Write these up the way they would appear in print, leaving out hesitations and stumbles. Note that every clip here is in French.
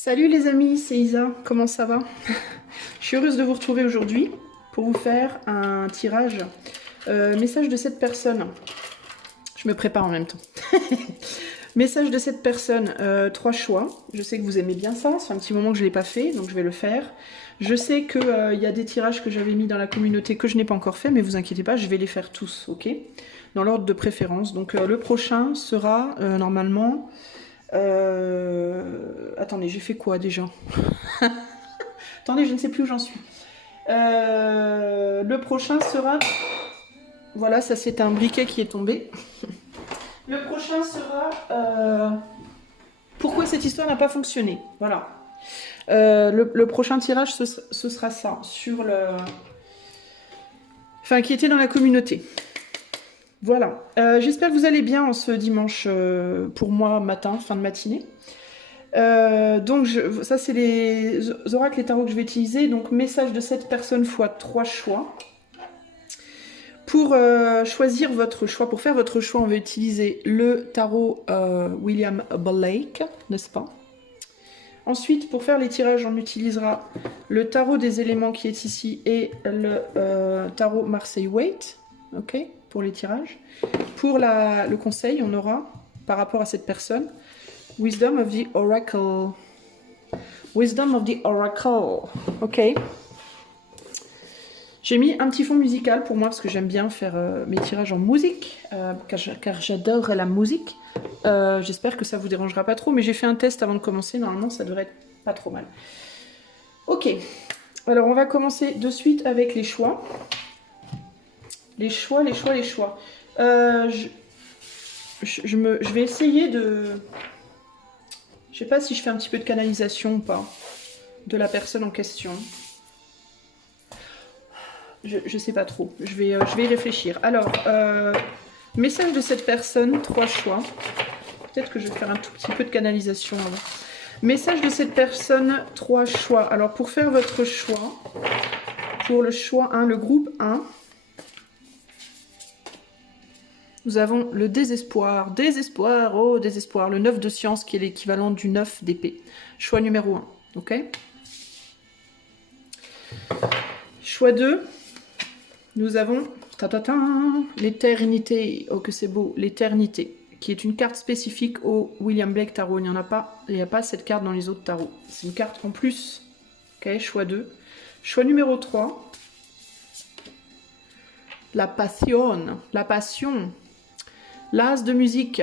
Salut les amis, c'est Isa, comment ça va? Je suis heureuse de vous retrouver aujourd'hui pour vous faire un tirage message de cette personne. Je me prépare en même temps. Message de cette personne, 3 choix. Je sais que vous aimez bien ça, c'est un petit moment que je ne l'ai pas fait, donc je vais le faire. Je sais qu'il y a des tirages que j'avais mis dans la communauté que je n'ai pas encore fait, mais vous inquiétez pas, je vais les faire tous, ok? Dans l'ordre de préférence. Donc le prochain sera normalement... Attendez, j'ai fait quoi déjà? Attendez, je ne sais plus où j'en suis. Le prochain sera... Voilà, ça c'est un briquet qui est tombé. Le prochain sera... Pourquoi cette histoire n'a pas fonctionné? Voilà. Le prochain tirage, ce sera ça, sur le... Enfin, qui était dans la communauté. Voilà. J'espère que vous allez bien en ce dimanche, pour moi, matin, fin de matinée. Donc, ça, c'est les oracles et tarots que je vais utiliser. Donc, message de cette personne fois 3 choix. Pour choisir votre choix, pour faire votre choix, on va utiliser le tarot William Blake, n'est-ce pas? Ensuite, pour faire les tirages, on utilisera le tarot des éléments qui est ici et le tarot Marseille Waite, ok, pour les tirages. Pour le conseil, on aura, par rapport à cette personne, Wisdom of the Oracle. Wisdom of the Oracle, ok. J'ai mis un petit fond musical pour moi parce que j'aime bien faire mes tirages en musique, car j'adore la musique. J'espère que ça vous dérangera pas trop, mais j'ai fait un test avant de commencer, normalement ça devrait être pas trop mal. Ok, alors on va commencer de suite avec les choix. Les choix. Je vais essayer de... Je sais pas si je fais un petit peu de canalisation ou pas, de la personne en question. Je sais pas trop, je vais y réfléchir. Alors, message de cette personne, 3 choix. Peut-être que je vais faire un tout petit peu de canalisation avant. Message de cette personne, 3 choix. Alors, pour faire votre choix, pour le choix 1, le groupe 1, nous avons le désespoir. Désespoir, oh désespoir. Le 9 de science qui est l'équivalent du 9 d'épée. Choix numéro 1, ok? Choix 2. Nous avons l'éternité, oh que c'est beau, l'éternité, qui est une carte spécifique au William Blake Tarot. Il n'y a pas cette carte dans les autres tarots. C'est une carte en plus. Ok, choix 2. Choix numéro 3. La passion. La passion. L'as de musique.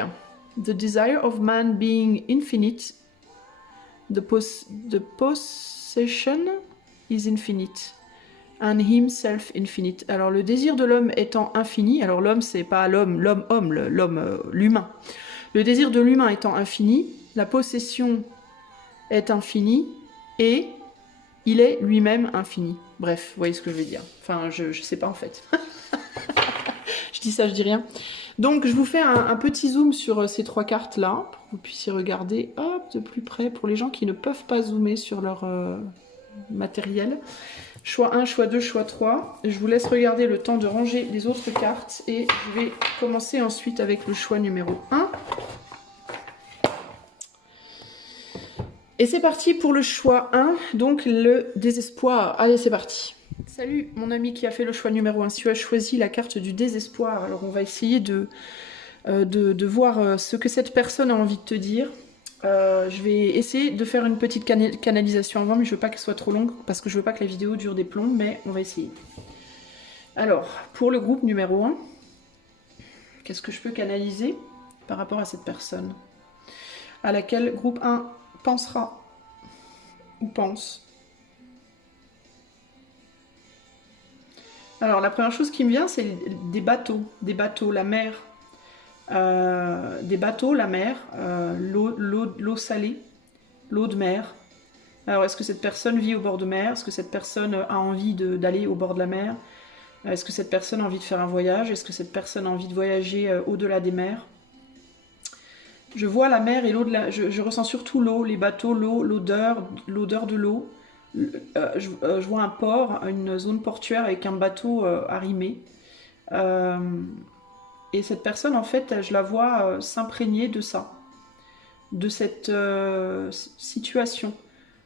The desire of man being infinite. The possession is infinite. And himself infinite. Alors le désir de l'homme étant infini, alors l'homme c'est pas l'homme, l'humain. Le désir de l'humain étant infini, la possession est infinie et il est lui-même infini. Bref, vous voyez ce que je veux dire. Enfin, je sais pas en fait. Je dis ça, je dis rien. Donc je vous fais un petit zoom sur ces 3 cartes là, pour que vous puissiez regarder hop, de plus près pour les gens qui ne peuvent pas zoomer sur leur matériel. Choix 1, choix 2, choix 3. Je vous laisse regarder le temps de ranger les autres cartes et je vais commencer ensuite avec le choix numéro 1. Et c'est parti pour le choix 1, donc le désespoir. Allez, c'est parti. Salut mon ami qui a fait le choix numéro 1. Si tu as choisi la carte du désespoir, alors on va essayer de voir ce que cette personne a envie de te dire. Je vais essayer de faire une petite canalisation avant, mais je veux pas qu'elle soit trop longue, parce que je veux pas que la vidéo dure des plombs, mais on va essayer. Alors, pour le groupe numéro 1, qu'est-ce que je peux canaliser par rapport à cette personne, à laquelle groupe 1 pensera, ou pense. Alors, la première chose qui me vient, c'est des bateaux, la mer. Des bateaux, la mer, l'eau salée, l'eau de mer. Alors, est-ce que cette personne vit au bord de mer? Est-ce que cette personne a envie d'aller au bord de la mer? Est-ce que cette personne a envie de faire un voyage? Est-ce que cette personne a envie de voyager au-delà des mers? Je vois la mer et l'eau de la... Je ressens surtout l'eau, les bateaux, l'eau, l'odeur de l'eau. Je vois un port, une zone portuaire avec un bateau arrimé. Et cette personne, en fait, je la vois s'imprégner de ça, de cette situation.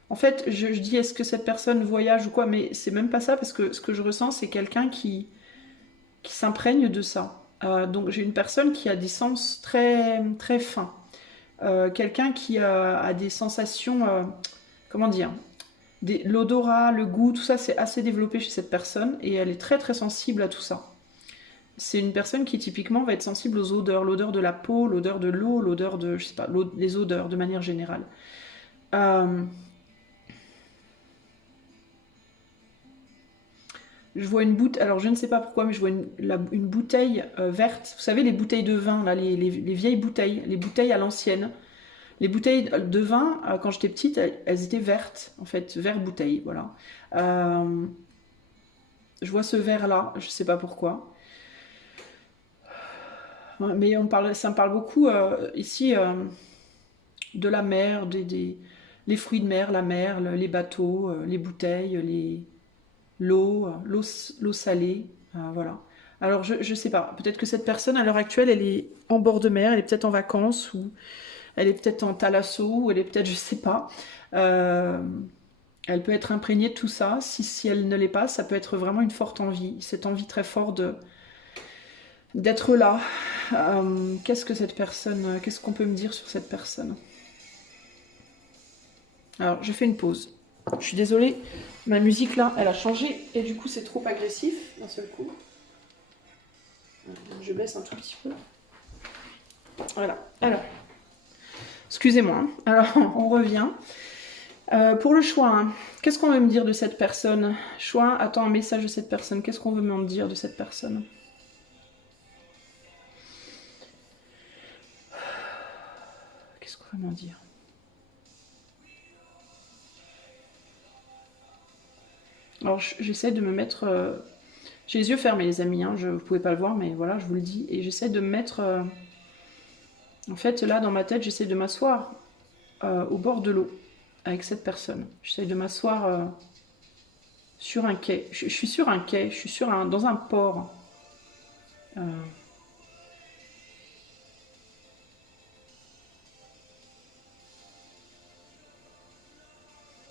En fait, je dis est-ce que cette personne voyage ou quoi, mais c'est même pas ça, parce que ce que je ressens, c'est quelqu'un qui s'imprègne de ça. Donc j'ai une personne qui a des sens très, très fins. Quelqu'un qui a des sensations, comment dire, l'odorat, le goût, tout ça, c'est assez développé chez cette personne, et elle est très très sensible à tout ça. C'est une personne qui typiquement va être sensible aux odeurs, l'odeur de la peau, l'odeur de l'eau, l'odeur de, je sais pas, les odeurs de manière générale. Euh, je vois une bouteille, alors je ne sais pas pourquoi, mais je vois une bouteille verte. Vous savez, les bouteilles de vin, là, les vieilles bouteilles, les bouteilles à l'ancienne. Les bouteilles de vin, quand j'étais petite, elles étaient vertes, en fait, vert bouteille, voilà. Euh, je vois ce vert-là, je ne sais pas pourquoi. Mais ça me parle beaucoup ici de la mer, les fruits de mer, la mer, les bateaux, les bouteilles, l'eau salée, voilà. Alors je sais pas, peut-être que cette personne à l'heure actuelle, elle est en bord de mer, elle est peut-être en vacances, ou elle est peut-être en thalasso, ou elle est peut-être, je sais pas. Euh, Elle peut être imprégnée de tout ça. Si elle ne l'est pas, ça peut être vraiment une forte envie, cette envie très forte d'être là. Qu'est-ce que cette personne, qu'est-ce qu'on peut me dire sur cette personne? Alors, je fais une pause. Je suis désolée, ma musique là, elle a changé et du coup, c'est trop agressif d'un seul coup. Je baisse un tout petit peu. Voilà. Alors, excusez-moi. Hein. Alors, on revient. Pour le choix, hein, qu'est-ce qu'on veut me dire de cette personne? Choix, attends un message de cette personne. Qu'est-ce qu'on veut me dire de cette personne? Qu'est-ce qu'on veut m'en dire? Alors, j'essaie de me mettre. J'ai les yeux fermés, les amis. Hein, vous ne pouvez pas le voir, mais voilà, je vous le dis. Et j'essaie de me mettre. En fait, là, dans ma tête, j'essaie de m'asseoir au bord de l'eau avec cette personne. J'essaie de m'asseoir sur un quai. Je suis sur un quai, je suis dans un port. Euh,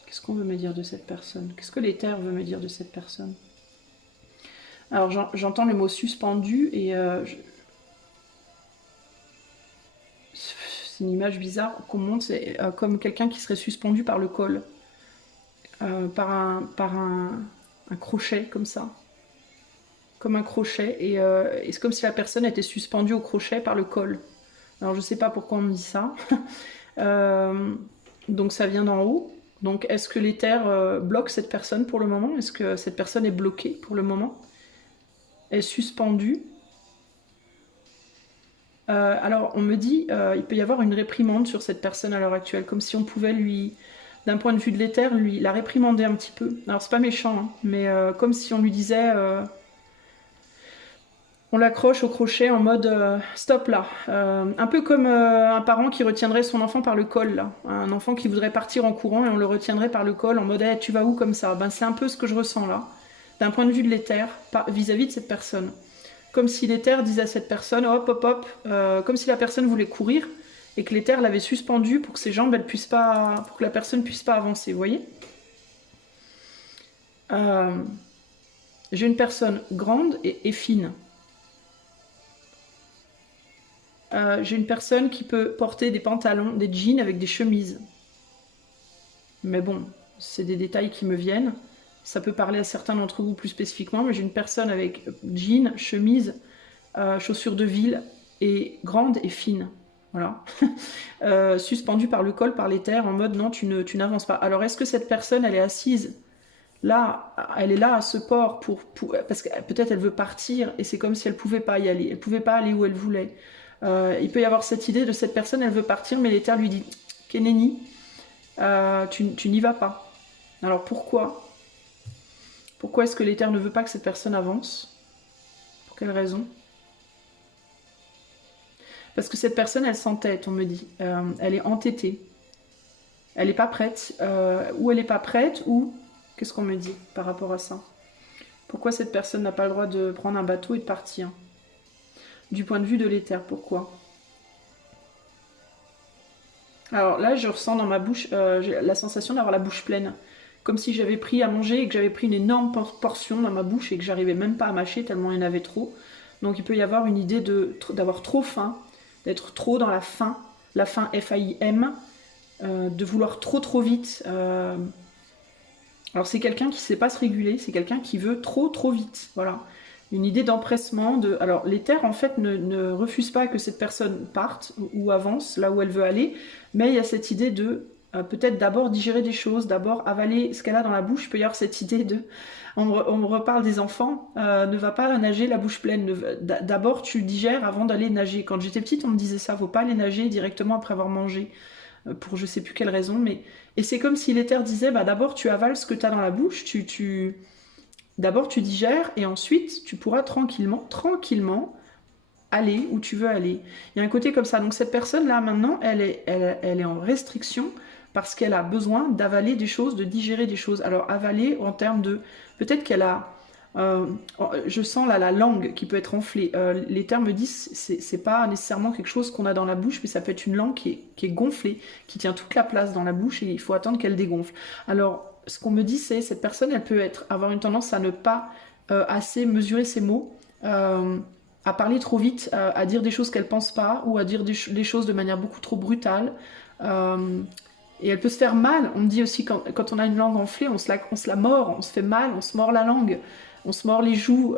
Qu'est-ce qu'on veut me dire de cette personne? Qu'est-ce que l'éther veut me dire de cette personne? Alors j'entends le mot suspendu et c'est une image bizarre qu'on montre, c'est comme quelqu'un qui serait suspendu par le col, par un crochet comme ça, comme un crochet, et c'est comme si la personne était suspendue au crochet par le col. Alors je sais pas pourquoi on me dit ça. Euh, donc ça vient d'en haut. Donc est-ce que l'éther bloque cette personne pour le moment? Est-ce que cette personne est bloquée pour le moment? Est suspendue? Alors on me dit il peut y avoir une réprimande sur cette personne à l'heure actuelle, comme si on pouvait lui, d'un point de vue de l'éther, lui la réprimander un petit peu. Alors c'est pas méchant, hein, mais comme si on lui disait on l'accroche au crochet en mode stop là. Un peu comme un parent qui retiendrait son enfant par le col là. Un enfant qui voudrait partir en courant et on le retiendrait par le col en mode hey, tu vas où comme ça? Ben, c'est un peu ce que je ressens là, d'un point de vue de l'éther, vis-à-vis de cette personne. Comme si l'éther disait à cette personne hop hop hop, comme si la personne voulait courir et que l'éther l'avait suspendue pour que ses jambes elles puissent pas, pour que la personne puisse pas avancer, vous voyez? euh, j'ai une personne grande et fine. J'ai une personne qui peut porter des pantalons, des jeans avec des chemises. Mais bon, c'est des détails qui me viennent. Ça peut parler à certains d'entre vous plus spécifiquement, mais j'ai une personne avec jeans, chemise, chaussures de ville, et grande et fine. Voilà. Suspendue par le col, par l'éther, en mode non, tu n'avances pas. Alors est-ce que cette personne, elle est assise là, elle est là à ce port parce que peut-être elle veut partir et c'est comme si elle pouvait pas y aller. Elle pouvait pas aller où elle voulait. Il peut y avoir cette idée de cette personne, elle veut partir, mais l'éther lui dit Keneni, tu n'y vas pas. Alors pourquoi? Pourquoi est-ce que l'éther ne veut pas que cette personne avance? Pour quelle raison? Parce que cette personne, elle s'entête, on me dit. Elle est entêtée. Elle n'est pas prête. Ou elle n'est pas prête, ou qu'est-ce qu'on me dit par rapport à ça? Pourquoi cette personne n'a pas le droit de prendre un bateau et de partir? Du point de vue de l'éther, pourquoi? Alors là, je ressens dans ma bouche, j'ai la sensation d'avoir la bouche pleine. Comme si j'avais pris à manger et que j'avais pris une énorme portion dans ma bouche et que j'arrivais même pas à mâcher tellement il y en avait trop. Donc il peut y avoir une idée d'avoir trop faim, d'être trop dans la faim F-A-I-M, de vouloir trop vite. Alors c'est quelqu'un qui ne sait pas se réguler, c'est quelqu'un qui veut trop vite. Voilà. Une idée d'empressement. Alors l'éther en fait ne refuse pas que cette personne parte ou avance là où elle veut aller, mais il y a cette idée de peut-être d'abord digérer des choses, d'abord avaler ce qu'elle a dans la bouche. Il peut y avoir cette idée de... On me reparle des enfants, ne va pas nager la bouche pleine. D'abord tu digères avant d'aller nager. Quand j'étais petite on me disait ça, faut pas aller nager directement après avoir mangé. Pour je sais plus quelle raison, mais... Et c'est comme si l'éther disait, bah, d'abord tu avales ce que tu as dans la bouche, d'abord tu digères, et ensuite tu pourras tranquillement aller où tu veux aller. Il y a un côté comme ça. Donc cette personne-là, maintenant, elle est en restriction parce qu'elle a besoin d'avaler des choses, de digérer des choses. Alors avaler en termes de... Peut-être qu'elle a... je sens là la langue qui peut être enflée. Les termes me disent c'est pas nécessairement quelque chose qu'on a dans la bouche, mais ça peut être une langue qui est gonflée, qui tient toute la place dans la bouche et il faut attendre qu'elle dégonfle. Alors ce qu'on me dit c'est cette personne elle peut avoir une tendance à ne pas assez mesurer ses mots, à parler trop vite, à dire des choses qu'elle pense pas ou à dire des choses de manière beaucoup trop brutale. Et elle peut se faire mal. On me dit aussi quand on a une langue enflée, on se la mord, on se fait mal, on se mord la langue, on se mord les joues,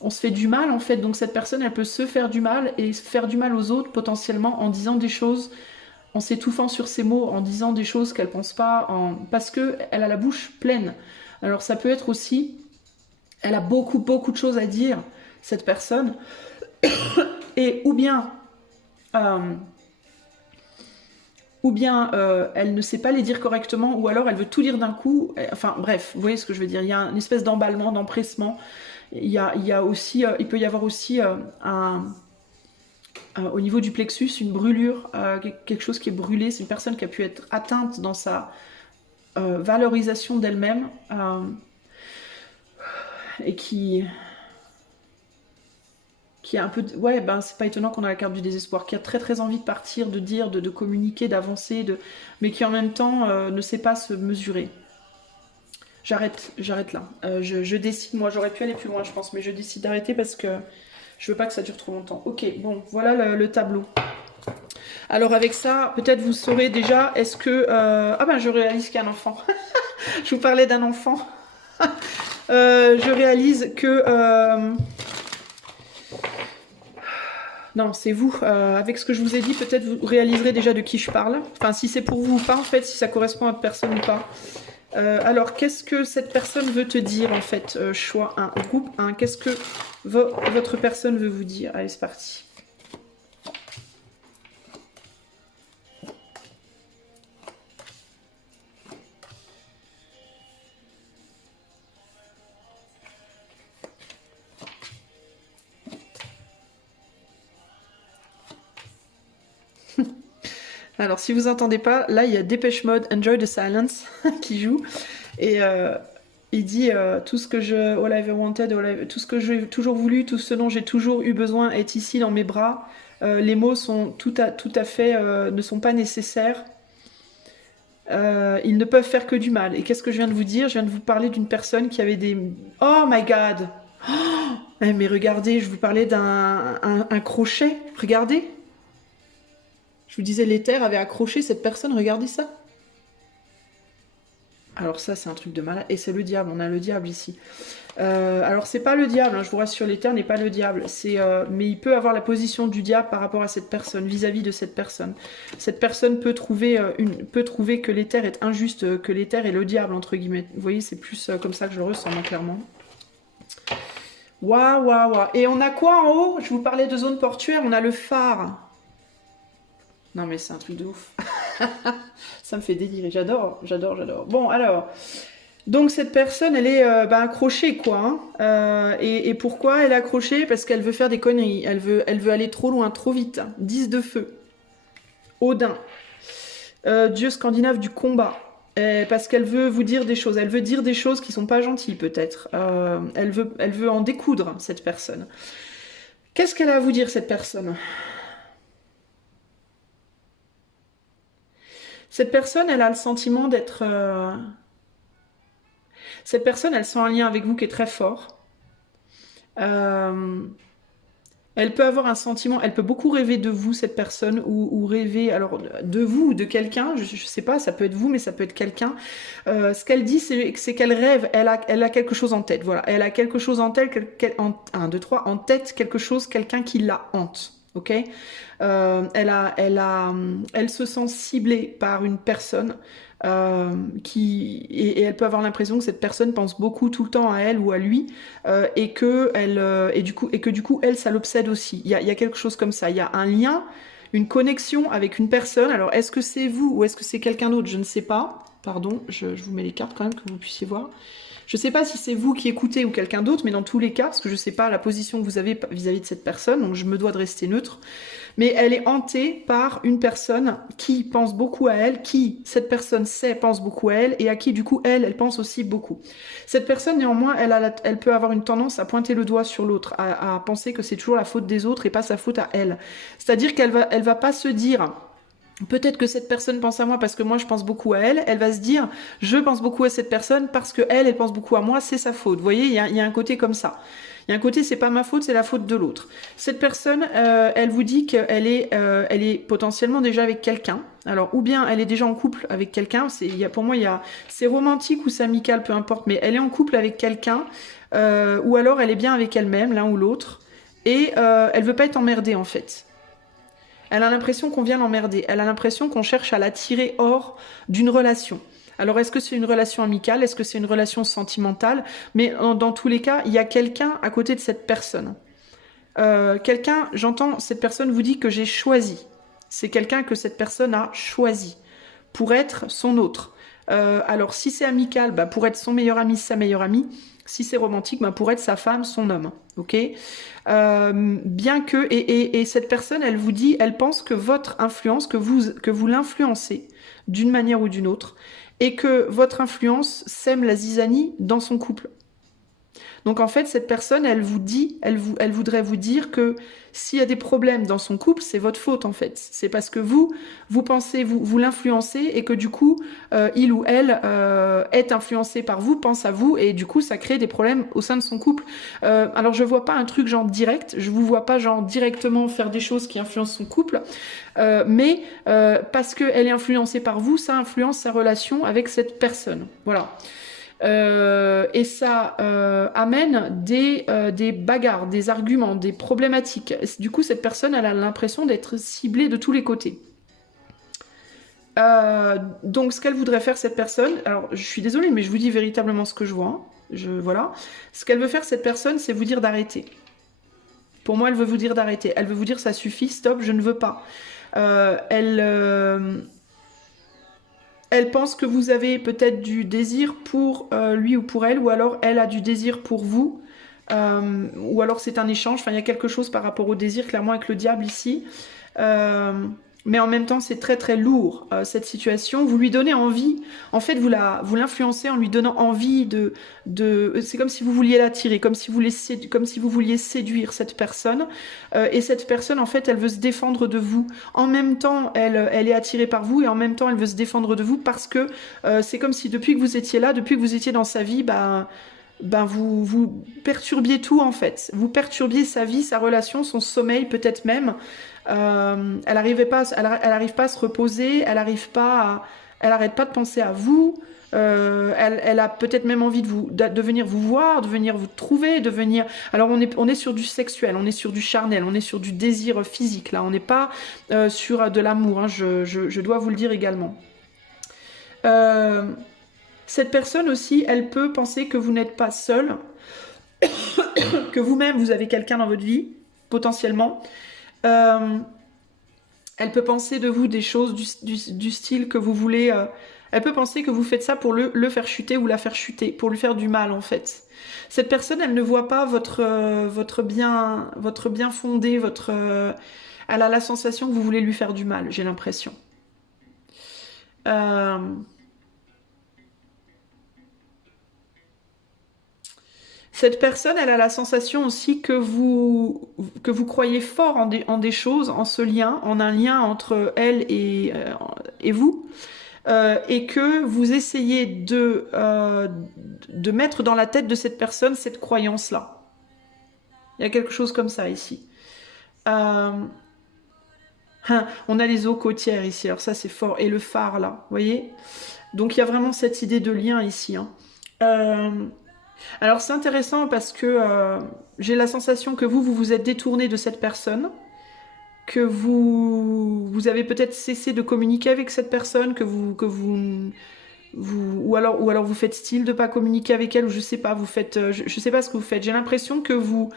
on se fait du mal en fait. Donc cette personne, elle peut se faire du mal et faire du mal aux autres potentiellement en disant des choses, en s'étouffant sur ses mots, en disant des choses qu'elle pense pas, parce que elle a la bouche pleine. Alors ça peut être aussi, elle a beaucoup de choses à dire, cette personne, et euh, ou bien elle ne sait pas les dire correctement, ou alors elle veut tout dire d'un coup. Enfin bref, vous voyez ce que je veux dire. Il y a une espèce d'emballement, d'empressement. Il y a aussi, il peut y avoir aussi au niveau du plexus une brûlure, quelque chose qui est brûlé. C'est une personne qui a pu être atteinte dans sa valorisation d'elle-même et qui a un peu... Ouais, ben c'est pas étonnant qu'on a la carte du désespoir, qui a très envie de partir, de dire, de communiquer, d'avancer, mais qui en même temps ne sait pas se mesurer. J'arrête là. Je décide, moi j'aurais pu aller plus loin je pense, mais je décide d'arrêter parce que je veux pas que ça dure trop longtemps. Ok, bon, voilà le tableau. Alors avec ça, peut-être vous saurez déjà, est-ce que... Ah ben je réalise qu'il y a un enfant. Je vous parlais d'un enfant. Je réalise que... Non, c'est vous. Avec ce que je vous ai dit, peut-être vous réaliserez déjà de qui je parle. Enfin, si c'est pour vous ou pas, en fait, si ça correspond à votre personne ou pas. Alors, qu'est-ce que cette personne veut te dire, en fait choix 1, groupe 1. Qu'est-ce que votre personne veut vous dire? Allez, c'est parti. Alors, si vous entendez pas, là, il y a Dépêche Mode, Enjoy the Silence, qui joue. Et il dit tout ce que all I ever wanted, tout ce que j'ai toujours voulu, tout ce dont j'ai toujours eu besoin est ici dans mes bras. Les mots sont tout à fait, ne sont pas nécessaires. Ils ne peuvent faire que du mal. Et qu'est-ce que je viens de vous dire? Je viens de vous parler d'une personne qui avait des... Oh my god! Oh, mais regardez, je vous parlais d'un un crochet. Regardez. Je vous disais, l'éther avait accroché cette personne, regardez ça. Alors ça, c'est un truc de malade. Et c'est le diable, on a le diable ici. Alors c'est pas le diable, hein, je vous rassure, l'éther n'est pas le diable. Mais il peut avoir la position du diable par rapport à cette personne, vis-à-vis de cette personne. Cette personne peut trouver que l'éther est injuste, que l'éther est le diable, entre guillemets. Vous voyez, c'est plus comme ça que je le ressens, moi, clairement. Waouh. Et on a quoi en haut? Je vous parlais de zone portuaire, on a le phare. Non mais c'est un truc de ouf. Ça me fait délirer, j'adore. Bon alors, donc cette personne elle est accrochée quoi. Hein. Et pourquoi elle est accrochée? Parce qu'elle veut faire des conneries, elle veut aller trop loin, trop vite. 10 de feu. Odin. Dieu scandinave du combat. Parce qu'elle veut vous dire des choses, elle veut dire des choses qui sont pas gentilles peut-être. Elle veut en découdre cette personne. Qu'est-ce qu'elle a à vous dire cette personne? Cette personne, elle a le sentiment d'être... Cette personne, elle sent un lien avec vous qui est très fort. Euh, Elle peut avoir un sentiment, elle peut beaucoup rêver de vous, cette personne, ou rêver alors de vous ou de quelqu'un, je sais pas, ça peut être vous, mais ça peut être quelqu'un. Ce qu'elle dit, c'est qu'elle rêve, elle a quelque chose en tête, voilà. Elle a quelque chose en tête, un, deux, trois, en tête, quelque chose, quelqu'un qui la hante, ok? Elle se sent ciblée par une personne et elle peut avoir l'impression que cette personne pense beaucoup tout le temps à elle ou à lui et que du coup elle ça l'obsède aussi. Il y a quelque chose comme ça. Il y a un lien, une connexion avec une personne. Alors est-ce que c'est vous ou est-ce que c'est quelqu'un d'autre? Je ne sais pas. Pardon, je vous mets les cartes quand même que vous puissiez voir. Je ne sais pas si c'est vous qui écoutez ou quelqu'un d'autre, mais dans tous les cas, parce que je ne sais pas la position que vous avez vis-à-vis de cette personne, donc je me dois de rester neutre. Mais elle est hantée par une personne qui pense beaucoup à elle, qui, cette personne sait, pense beaucoup à elle, et à qui, du coup, elle pense aussi beaucoup. Cette personne, néanmoins, elle peut avoir une tendance à pointer le doigt sur l'autre, à penser que c'est toujours la faute des autres et pas sa faute à elle. C'est-à-dire elle va pas se dire... Peut-être que cette personne pense à moi parce que moi je pense beaucoup à elle. Elle va se dire, je pense beaucoup à cette personne parce que elle pense beaucoup à moi, c'est sa faute. Vous voyez, il y a un côté comme ça. Il y a un côté, c'est pas ma faute, c'est la faute de l'autre. Cette personne, elle vous dit qu'elle elle est potentiellement déjà avec quelqu'un. Alors, ou bien elle est déjà en couple avec quelqu'un. Pour moi, c'est romantique ou c'est amical, peu importe. Mais elle est en couple avec quelqu'un, ou alors elle est bien avec elle-même, l'un ou l'autre. Et elle veut pas être emmerdée en fait. Elle a l'impression qu'on vient l'emmerder. Elle a l'impression qu'on cherche à la tirer hors d'une relation. Alors, est-ce que c'est une relation amicale? Est-ce que c'est une relation sentimentale? Mais dans tous les cas, il y a quelqu'un à côté de cette personne. J'entends, cette personne vous dit que j'ai choisi. C'est quelqu'un que cette personne a choisi pour être son autre. Alors, si c'est amical, bah, pour être son meilleur ami, sa meilleure amie. Si c'est romantique, bah, pour être sa femme, son homme. Ok. Bien que et cette personne, elle vous dit, elle pense que votre influence, que vous l'influencez d'une manière ou d'une autre, et que votre influence sème la zizanie dans son couple. Donc en fait, cette personne, elle vous dit, elle voudrait vous dire que s'il y a des problèmes dans son couple, c'est votre faute en fait. C'est parce que vous pensez, vous l'influencez et que du coup, il ou elle est influencé par vous, pense à vous et du coup, ça crée des problèmes au sein de son couple. Alors je vois pas un truc genre direct, je vous vois pas genre directement faire des choses qui influencent son couple, mais parce qu'elle est influencée par vous, ça influence sa relation avec cette personne. Voilà. Et ça amène des bagarres, des arguments, des problématiques. Du coup, cette personne, elle a l'impression d'être ciblée de tous les côtés. Donc, ce qu'elle voudrait faire, cette personne, alors je suis désolée, mais je vous dis véritablement ce que je vois. Voilà. Ce qu'elle veut faire, cette personne, c'est vous dire d'arrêter. Pour moi, elle veut vous dire d'arrêter. Elle veut vous dire ça suffit, stop, je ne veux pas. Elle pense que vous avez peut-être du désir pour lui ou pour elle, ou alors elle a du désir pour vous, ou alors c'est un échange, enfin il y a quelque chose par rapport au désir, clairement avec le diable ici. Mais en même temps, c'est très très lourd cette situation. Vous lui donnez envie, en fait, vous l'influencez en lui donnant envie c'est comme si vous vouliez l'attirer, comme si vous vouliez séduire cette personne. Et cette personne, en fait, elle veut se défendre de vous. En même temps, elle est attirée par vous et en même temps, elle veut se défendre de vous parce que c'est comme si depuis que vous étiez là, depuis que vous étiez dans sa vie, vous perturbiez tout en fait. Vous perturbiez sa vie, sa relation, son sommeil peut-être même. Elle n'arrive pas à se reposer, elle n'arrête pas de penser à vous. Elle a peut-être même envie de venir vous voir, de venir vous trouver, de venir. Alors on est sur du sexuel, on est sur du charnel, on est sur du désir physique là. On n'est pas sur de l'amour. Hein, je dois vous le dire également. Cette personne aussi, elle peut penser que vous n'êtes pas seul, que vous-même vous avez quelqu'un dans votre vie potentiellement. Elle peut penser de vous des choses du style que vous voulez. Elle peut penser que vous faites ça pour le faire chuter ou la faire chuter, pour lui faire du mal en fait. Cette personne, elle ne voit pas votre bien fondé, elle a la sensation que vous voulez lui faire du mal, j'ai l'impression. Cette personne, elle a la sensation aussi que vous croyez fort en des choses, en ce lien, en un lien entre elle et vous. et que vous essayez de mettre dans la tête de cette personne cette croyance-là. Il y a quelque chose comme ça ici. On a les eaux côtières ici, alors ça c'est fort, et le phare là, vous voyez? Donc il y a vraiment cette idée de lien ici. Hein. Euh, alors c'est intéressant parce que j'ai la sensation que vous vous êtes détourné de cette personne, que vous avez peut-être cessé de communiquer avec cette personne, ou alors vous faites style de pas communiquer avec elle, ou je sais pas, vous faites, je sais pas ce que vous faites. J'ai l'impression que vous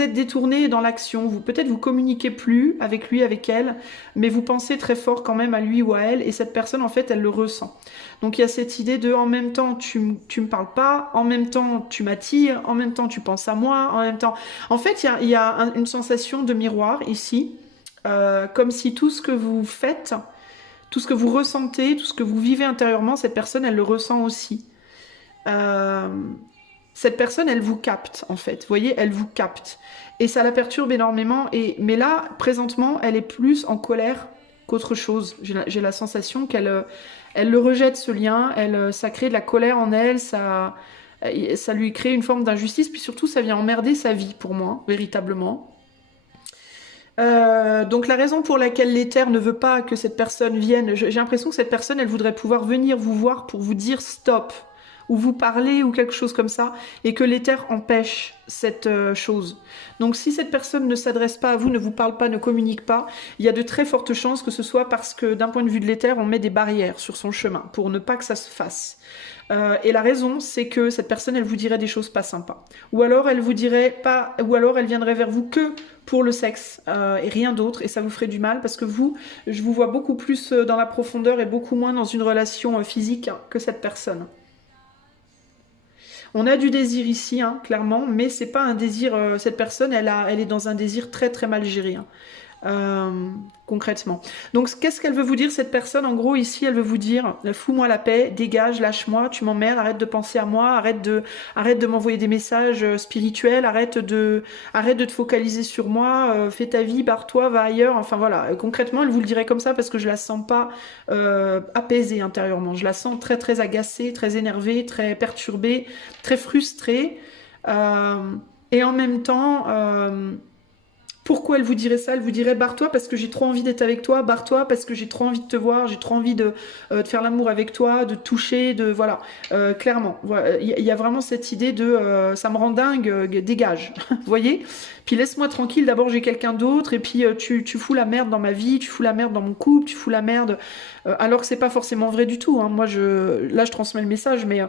êtes détourné dans l'action. Peut-être vous communiquez plus avec lui, avec elle, mais vous pensez très fort quand même à lui ou à elle, et cette personne en fait elle le ressent. Donc il y a cette idée de en même temps tu me parles pas, en même temps tu m'attires, en même temps tu penses à moi, en même temps. En fait il y a une sensation de miroir ici, comme si tout ce que vous faites, tout ce que vous ressentez, tout ce que vous vivez intérieurement, cette personne, elle le ressent aussi. Euh, Cette personne, elle vous capte, en fait. Vous voyez, elle vous capte. Et ça la perturbe énormément. Mais là, présentement, elle est plus en colère qu'autre chose. J'ai la sensation qu'elle elle le rejette, ce lien. Ça crée de la colère en elle. Ça lui crée une forme d'injustice. Puis surtout, ça vient emmerder sa vie, pour moi, véritablement. Donc la raison pour laquelle l'éther ne veut pas que cette personne vienne, j'ai l'impression que cette personne, elle voudrait pouvoir venir vous voir pour vous dire stop, ou vous parler, ou quelque chose comme ça, et que l'éther empêche cette chose. Donc si cette personne ne s'adresse pas à vous, ne vous parle pas, ne communique pas, il y a de très fortes chances que ce soit parce que d'un point de vue de l'éther, on met des barrières sur son chemin, pour ne pas que ça se fasse. Et la raison, c'est que cette personne, elle vous dirait des choses pas sympas. Ou alors elle vous dirait pas, ou alors elle viendrait vers vous que pour le sexe et rien d'autre, et ça vous ferait du mal parce que je vous vois beaucoup plus dans la profondeur et beaucoup moins dans une relation physique que cette personne. On a du désir ici, hein, clairement, mais c'est pas un désir. Cette personne, elle est dans un désir très très mal géré. Hein. Euh, Concrètement. Donc, qu'est-ce qu'elle veut vous dire, cette personne? En gros, ici, elle veut vous dire, fous-moi la paix, dégage, lâche-moi, tu m'emmerdes, arrête de penser à moi, arrête de m'envoyer des messages spirituels, arrête de te focaliser sur moi, fais ta vie, barre-toi, va ailleurs. Enfin voilà, concrètement, elle vous le dirait comme ça parce que je la sens pas apaisée intérieurement. Je la sens très très agacée, très énervée, très perturbée, très frustrée. Euh, et en même temps, pourquoi elle vous dirait ça? Elle vous dirait barre-toi parce que j'ai trop envie d'être avec toi, barre-toi parce que j'ai trop envie de te voir, j'ai trop envie de faire l'amour avec toi, de te toucher, de voilà. Clairement, voilà. Il y a vraiment cette idée de ça me rend dingue, dégage. Vous voyez? Puis laisse-moi tranquille, d'abord j'ai quelqu'un d'autre, et puis tu fous la merde dans ma vie, tu fous la merde dans mon couple, tu fous la merde. Alors que c'est pas forcément vrai du tout. Hein. Moi, là, je transmets le message, mais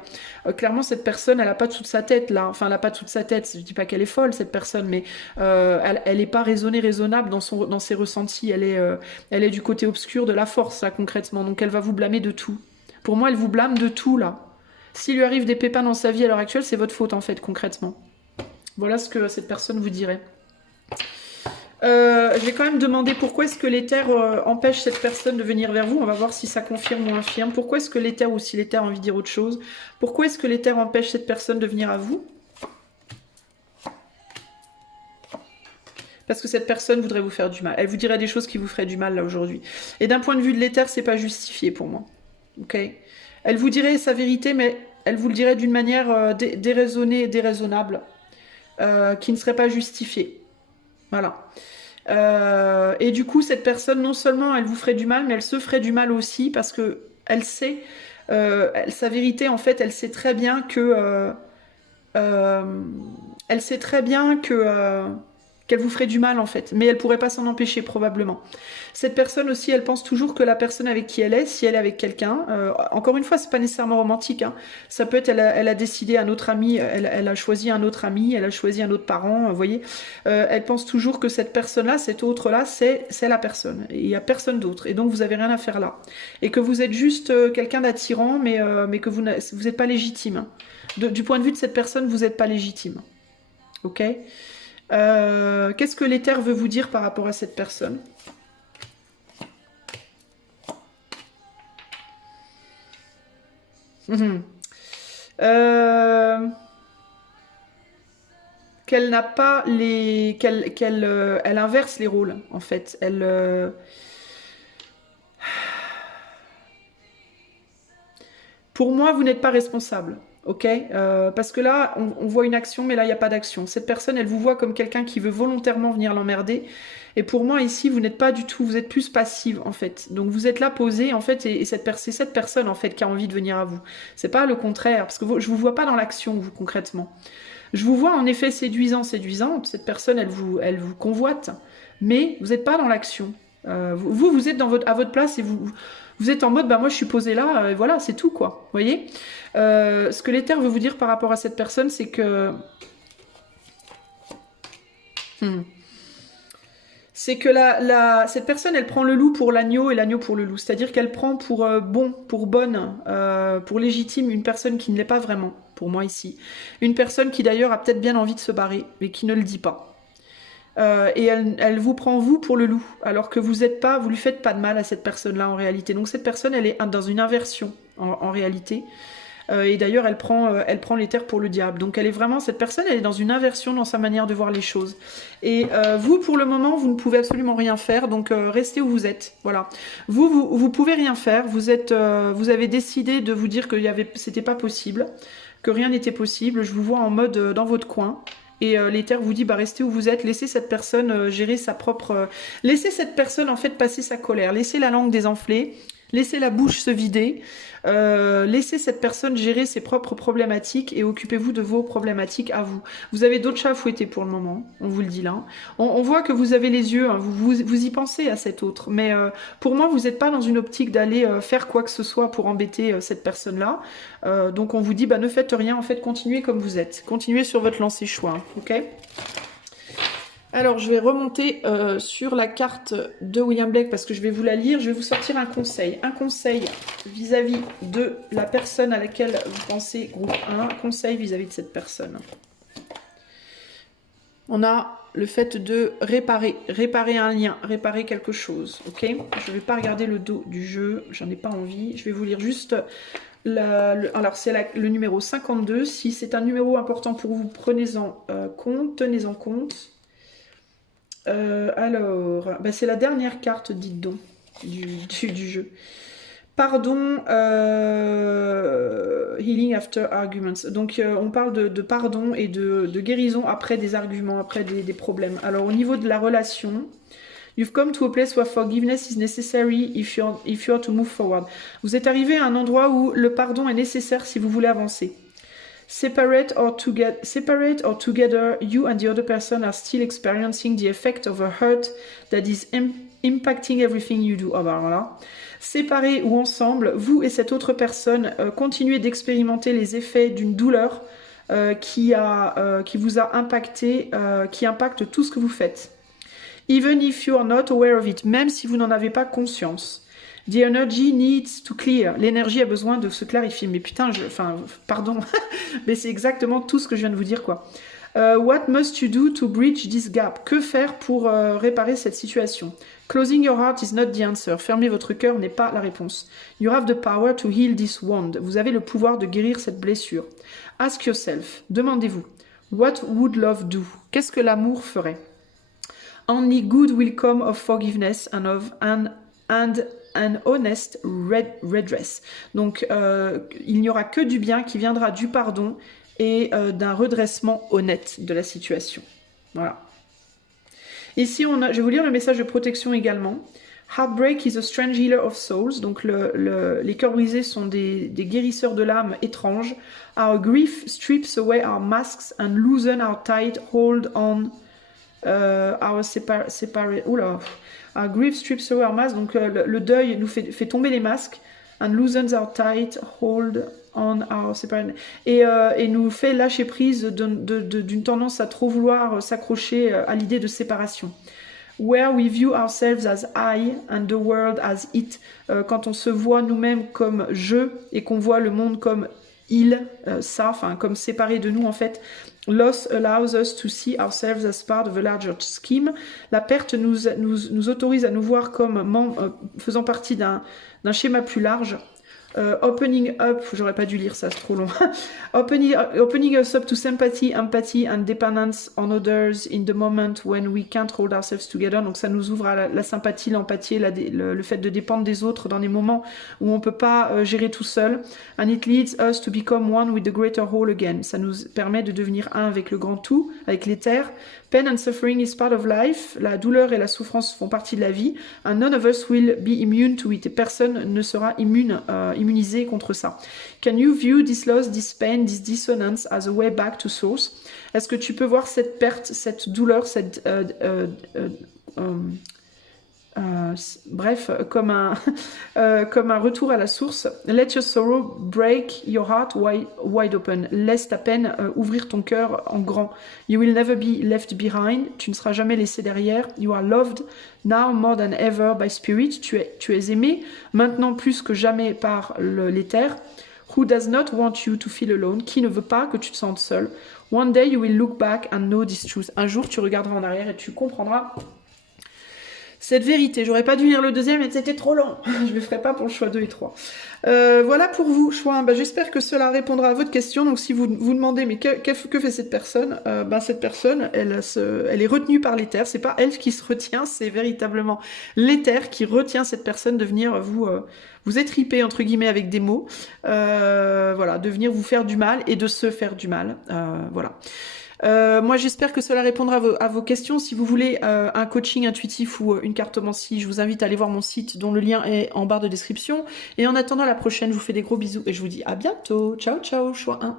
clairement, cette personne, elle a pas toute sa tête là. Enfin, elle a pas toute sa tête. Je dis pas qu'elle est folle, cette personne, mais elle est pas raisonnable dans ses ressentis. Elle est du côté obscur de la force, là, concrètement. Donc, elle va vous blâmer de tout. Pour moi, elle vous blâme de tout là. S'il lui arrive des pépins dans sa vie à l'heure actuelle, c'est votre faute en fait, concrètement. Voilà ce que cette personne vous dirait. Je vais quand même demander pourquoi est-ce que l'éther empêche cette personne de venir vers vous. On va voir si ça confirme ou infirme. Pourquoi est-ce que l'éther, ou si l'éther a envie de dire autre chose, pourquoi est-ce que l'éther empêche cette personne de venir à vous? Parce que cette personne voudrait vous faire du mal. Elle vous dirait des choses qui vous feraient du mal là aujourd'hui. Et d'un point de vue de l'éther, c'est pas justifié pour moi. Ok? Elle vous dirait sa vérité, mais elle vous le dirait d'une manière déraisonnée et déraisonnable, qui ne serait pas justifiée. Voilà. Et du coup, cette personne, non seulement elle vous ferait du mal, mais elle se ferait du mal aussi parce que elle sait, sa vérité, en fait, elle sait très bien que, elle sait très bien que qu'elle vous ferait du mal en fait, mais elle pourrait pas s'en empêcher probablement. Cette personne aussi, elle pense toujours que la personne avec qui elle est, si elle est avec quelqu'un, encore une fois, c'est pas nécessairement romantique, hein. Ça peut être, elle a décidé un autre ami, elle a choisi un autre ami, elle a choisi un autre parent, vous voyez. Elle pense toujours que cette personne-là, cet autre-là, c'est la personne. Et il y a personne d'autre. Et donc vous avez rien à faire là. Et que vous êtes juste quelqu'un d'attirant, mais que vous n'êtes pas légitime. Du point de vue de cette personne, vous n'êtes pas légitime. Ok? Qu'est-ce que l'éther veut vous dire par rapport à cette personne? Qu'elle n'a pas les... elle inverse les rôles, en fait. Pour moi, vous n'êtes pas responsable. Ok, parce que là, on voit une action, mais là, il n'y a pas d'action. Cette personne, elle vous voit comme quelqu'un qui veut volontairement venir l'emmerder. Et pour moi, ici, vous n'êtes pas du tout, vous êtes plus passive, en fait. Donc, vous êtes là posé, en fait, et c'est cette personne, en fait, qui a envie de venir à vous. C'est pas le contraire, parce que je vous vois pas dans l'action, vous, concrètement. Je vous vois, en effet, séduisante. Cette personne, elle vous convoite, mais vous n'êtes pas dans l'action. Vous êtes à votre place et vous êtes en mode, bah moi je suis posé là, et voilà, c'est tout quoi. Vous voyez, ce que l'éther veut vous dire par rapport à cette personne, c'est que cette personne, elle prend le loup pour l'agneau et l'agneau pour le loup. C'est-à-dire qu'elle prend pour pour bonne, pour légitime une personne qui ne l'est pas vraiment, pour moi ici. Une personne qui d'ailleurs a peut-être bien envie de se barrer, mais qui ne le dit pas. Et elle vous prend vous pour le loup, alors que vous lui faites pas de mal à cette personne-là en réalité. Donc cette personne, elle est dans une inversion en réalité. Et d'ailleurs, elle prend les terres pour le diable. Donc elle est vraiment, cette personne, elle est dans une inversion dans sa manière de voir les choses. Et vous, pour le moment, vous ne pouvez absolument rien faire. Donc restez où vous êtes. Voilà. Vous pouvez rien faire. Vous avez décidé de vous dire que c'était pas possible, que rien n'était possible. Je vous vois en mode dans votre coin. Et l'éther vous dit, bah restez où vous êtes, laissez cette personne gérer sa propre... laissez cette personne en fait passer sa colère, laissez la langue désenfler, laissez la bouche se vider, laissez cette personne gérer ses propres problématiques et occupez-vous de vos problématiques à vous. Vous avez d'autres chats à fouetter pour le moment, on vous le dit là. On voit que vous avez les yeux, hein, vous y pensez à cet autre, mais pour moi vous n'êtes pas dans une optique d'aller faire quoi que ce soit pour embêter cette personne-là. Donc on vous dit, bah ne faites rien, en fait continuez comme vous êtes, continuez sur votre lancée choix, hein, ok ? Alors, je vais remonter sur la carte de William Blake parce que je vais vous la lire. Je vais vous sortir un conseil. Un conseil vis-à-vis de la personne à laquelle vous pensez, groupe 1. Un conseil vis-à-vis de cette personne. On a le fait de réparer un lien, réparer quelque chose. Ok ? Je ne vais pas regarder le dos du jeu, j'en ai pas envie. Je vais vous lire juste... alors, c'est le numéro 52. Si c'est un numéro important pour vous, prenez-en compte, tenez-en compte. Alors, bah c'est la dernière carte, dites donc, du jeu. Pardon, healing after arguments. Donc, on parle de pardon et de guérison après des arguments, après des problèmes. Alors, au niveau de la relation, you've come to a place where forgiveness is necessary if you're to move forward. Vous êtes arrivé à un endroit où le pardon est nécessaire si vous voulez avancer. Separate or together, you and the other person are still experiencing the effect of a hurt that is impacting everything you do. Ah bah voilà. Séparés ou ensemble, vous et cette autre personne continuez d'expérimenter les effets d'une douleur qui vous a impacté, qui impacte tout ce que vous faites. Even if you are not aware of it, même si vous n'en avez pas conscience. The energy needs to clear. L'énergie a besoin de se clarifier. Mais putain, pardon, mais c'est exactement tout ce que je viens de vous dire, quoi. What must you do to bridge this gap? Que faire pour réparer cette situation? Closing your heart is not the answer. Fermer votre cœur n'est pas la réponse. You have the power to heal this wound. Vous avez le pouvoir de guérir cette blessure. Ask yourself. Demandez-vous. What would love do? Qu'est-ce que l'amour ferait? Only good will come of forgiveness and an honest redress. Donc, il n'y aura que du bien qui viendra du pardon et d'un redressement honnête de la situation. Voilà. Ici, je vais vous lire le message de protection également. Heartbreak is a strange healer of souls. Donc, les cœurs brisés sont des guérisseurs de l'âme étranges. Our grief strips away our masks and loosen our tight hold on our separate... Oula. Our grief strips away our masks. Donc, le deuil nous fait tomber les masques. And loosens our tight hold on our separate... Et nous fait lâcher prise d'une tendance à trop vouloir s'accrocher à l'idée de séparation. Where we view ourselves as I and the world as it. Quand on se voit nous-mêmes comme je et qu'on voit le monde comme il, ça, enfin comme séparé de nous en fait. Loss allows us to see ourselves as part of a larger scheme. La perte nous autorise à nous voir comme faisant partie d'un schéma plus large. Opening up, j'aurais pas dû lire ça, c'est trop long. Opening us up to sympathy, empathy and dependence on others in the moment when we can't hold ourselves together. Donc ça nous ouvre à la sympathie, l'empathie, le fait de dépendre des autres dans des moments où on peut pas gérer tout seul. And it leads us to become one with the greater whole again. Ça nous permet de devenir un avec le grand tout, avec l'éther. Pain and suffering is part of life. La douleur et la souffrance font partie de la vie. And none of us will be immune to it. Et personne ne sera immunisé contre ça. Can you view this loss, this pain, this dissonance as a way back to source? Est-ce que tu peux voir cette perte, cette douleur, bref, comme un, comme un retour à la source? Let your sorrow break your heart wide open. Laisse ta peine ouvrir ton cœur en grand. You will never be left behind. Tu ne seras jamais laissé derrière. You are loved now more than ever by spirit. Tu es aimé maintenant plus que jamais par l'éther. Who does not want you to feel alone? Qui ne veut pas que tu te sentes seul? One day you will look back and know this truth. Un jour tu regarderas en arrière et tu comprendras cette vérité. J'aurais pas dû lire le deuxième, mais c'était trop long. Je le ferai pas pour le choix 2 et 3. Voilà pour vous, choix 1. J'espère que cela répondra à votre question. Donc si vous vous demandez, mais que fait cette personne? Cette personne, elle est retenue par l'éther. C'est pas elle qui se retient, c'est véritablement l'éther qui retient cette personne de venir vous étriper, entre guillemets, avec des mots. Voilà, de venir vous faire du mal et de se faire du mal. Voilà. Moi j'espère que cela répondra à vos questions. Si vous voulez un coaching intuitif ou une cartomancie, je vous invite à aller voir mon site dont le lien est en barre de description. Et en attendant la prochaine, je vous fais des gros bisous et je vous dis à bientôt. Ciao ciao, choix 1.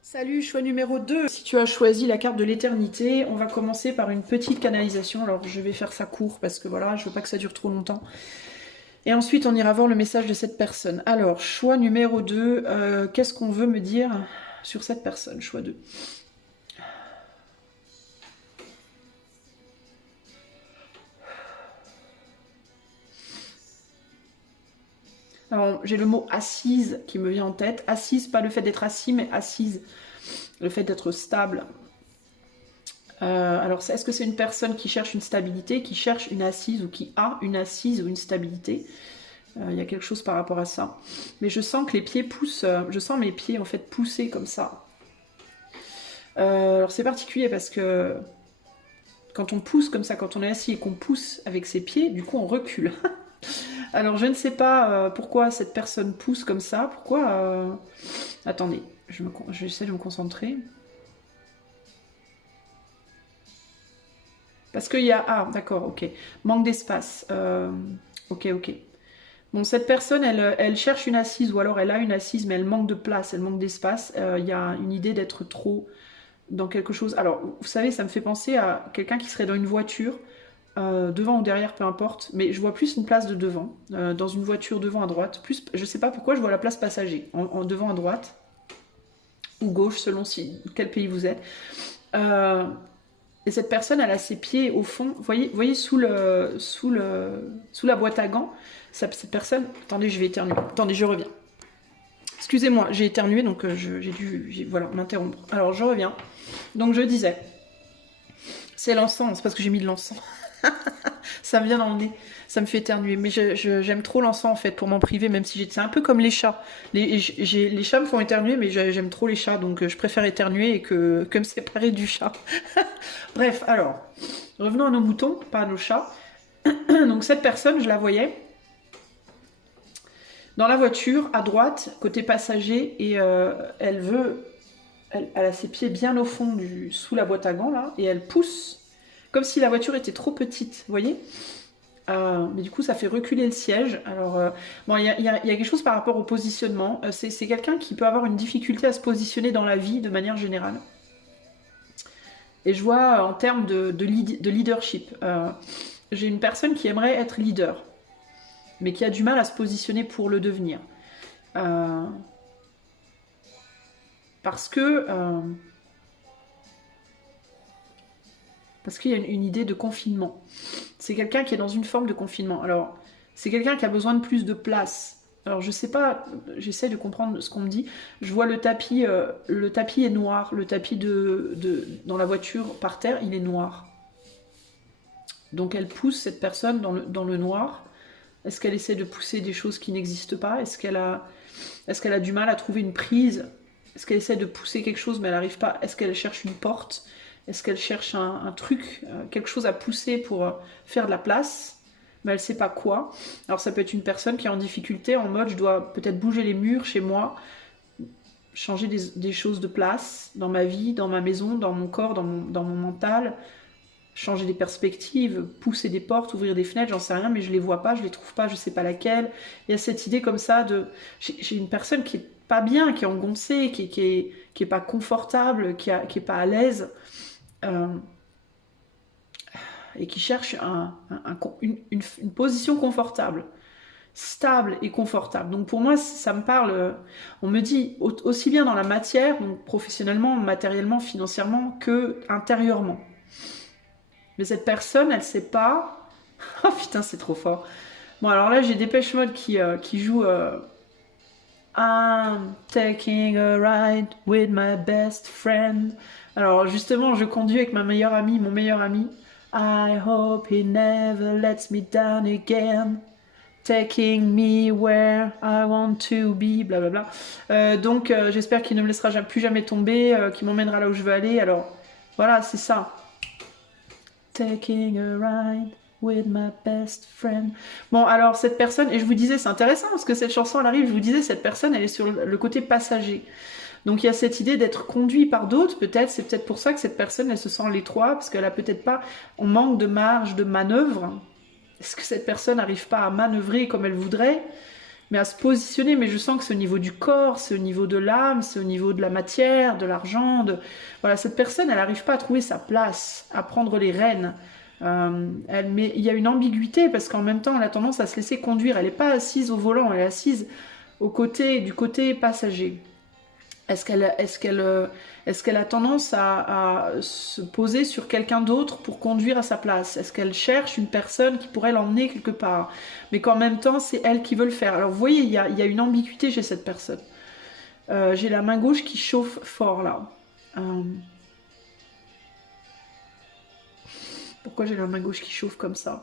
Salut, choix numéro 2. Si tu as choisi la carte de l'éternité, on va commencer par une petite canalisation. Alors je vais faire ça court parce que voilà, je veux pas que ça dure trop longtemps. Et ensuite on ira voir le message de cette personne. Alors, choix numéro 2, qu'est-ce qu'on veut me dire sur cette personne? Choix 2. Alors, j'ai le mot assise qui me vient en tête. Assise, pas le fait d'être assis, mais assise. Le fait d'être stable. Alors, est-ce que c'est une personne qui cherche une stabilité, qui cherche une assise ou qui a une assise ou une stabilité? Il y a quelque chose par rapport à ça. Mais je sens que les pieds poussent, je sens mes pieds en fait pousser comme ça. Alors c'est particulier parce que quand on pousse comme ça, quand on est assis et qu'on pousse avec ses pieds, du coup on recule. Alors je ne sais pas pourquoi cette personne pousse comme ça, pourquoi... Attendez, j'essaie de me concentrer. Parce qu'il y a... Ah d'accord, ok. Manque d'espace. Ok. Bon, cette personne, elle cherche une assise, ou alors elle a une assise, mais elle manque de place, elle manque d'espace. Il y a une idée d'être trop dans quelque chose. Alors, vous savez, ça me fait penser à quelqu'un qui serait dans une voiture, devant ou derrière, peu importe, mais je vois plus une place de devant, dans une voiture devant à droite. Plus, je sais pas pourquoi, je vois la place passager, en devant à droite, ou gauche, selon quel pays vous êtes. Et cette personne, elle a ses pieds au fond, vous voyez sous la boîte à gants, cette personne... Attendez, je vais éternuer. Attendez, je reviens. Excusez-moi, j'ai éternué, donc j'ai dû m'interrompre. Alors, je reviens. Donc, je disais, c'est l'encens, c'est parce que j'ai mis de l'encens. Ça me vient dans le nez, ça me fait éternuer. Mais j'aime trop l'encens, en fait, pour m'en priver, même si c'est un peu comme les chats. Les chats me font éternuer, mais j'aime trop les chats, donc je préfère éternuer et que me séparer du chat. Bref, alors, revenons à nos moutons, pas à nos chats. Donc, cette personne, je la voyais dans la voiture, à droite, côté passager, et elle a ses pieds bien au fond, sous la boîte à gants, là, et elle pousse, comme si la voiture était trop petite, vous voyez? Mais du coup, ça fait reculer le siège. Alors, bon, il y a quelque chose par rapport au positionnement. C'est quelqu'un qui peut avoir une difficulté à se positionner dans la vie, de manière générale. Et je vois, en termes de leadership, j'ai une personne qui aimerait être leader, mais qui a du mal à se positionner pour le devenir. Parce qu'il y a une idée de confinement. C'est quelqu'un qui est dans une forme de confinement. Alors, c'est quelqu'un qui a besoin de plus de place. Alors, je sais pas, j'essaie de comprendre ce qu'on me dit. Je vois le tapis est noir. Le tapis dans la voiture, par terre, il est noir. Donc, elle pousse cette personne dans le noir. Est-ce qu'elle essaie de pousser des choses qui n'existent pas? Est-ce qu'elle a du mal à trouver une prise? Est-ce qu'elle essaie de pousser quelque chose mais elle n'arrive pas? Est-ce qu'elle cherche une porte? Est-ce qu'elle cherche un truc, quelque chose à pousser pour faire de la place? Mais elle ne sait pas quoi. Alors ça peut être une personne qui est en difficulté, en mode je dois peut-être bouger les murs chez moi, changer des choses de place dans ma vie, dans ma maison, dans mon corps, dans mon mental, changer des perspectives, pousser des portes, ouvrir des fenêtres, j'en sais rien, mais je les vois pas, je les trouve pas, je sais pas laquelle. Il y a cette idée comme ça de... J'ai une personne qui est pas bien, qui est engoncée, qui est pas confortable, qui est pas à l'aise, et qui cherche une position confortable, stable et confortable. Donc pour moi, ça me parle, on me dit aussi bien dans la matière, donc professionnellement, matériellement, financièrement, que intérieurement. Mais cette personne, elle sait pas... Oh putain, c'est trop fort. Bon, alors là, j'ai Depeche Mode qui joue I'm taking a ride with my best friend. Alors justement, je conduis avec ma meilleure amie, mon meilleur ami. I hope he never lets me down again. Taking me where I want to be, blablabla. Donc j'espère qu'il ne me laissera plus jamais tomber, qu'il m'emmènera là où je veux aller. Alors voilà, c'est ça. Taking a ride with my best friend. Bon, alors cette personne, et je vous disais, c'est intéressant parce que cette chanson, elle arrive, je vous disais, cette personne, elle est sur le côté passager. Donc il y a cette idée d'être conduit par d'autres, peut-être, c'est peut-être pour ça que cette personne, elle se sent à l'étroit, parce qu'elle a peut-être pas, on manque de marge de manœuvre. Est-ce que cette personne n'arrive pas à manœuvrer comme elle voudrait, mais à se positionner? Mais je sens que c'est au niveau du corps, c'est au niveau de l'âme, c'est au niveau de la matière, de l'argent. Voilà, cette personne, elle n'arrive pas à trouver sa place, à prendre les rênes. Mais il y a une ambiguïté parce qu'en même temps, elle a tendance à se laisser conduire. Elle n'est pas assise au volant, elle est assise du côté passager. Est-ce qu'elle a tendance à se poser sur quelqu'un d'autre pour conduire à sa place? Est-ce qu'elle cherche une personne qui pourrait l'emmener quelque part? Mais qu'en même temps, c'est elle qui veut le faire. Alors vous voyez, il y a une ambiguïté chez cette personne. J'ai la main gauche qui chauffe fort là. Pourquoi j'ai la main gauche qui chauffe comme ça?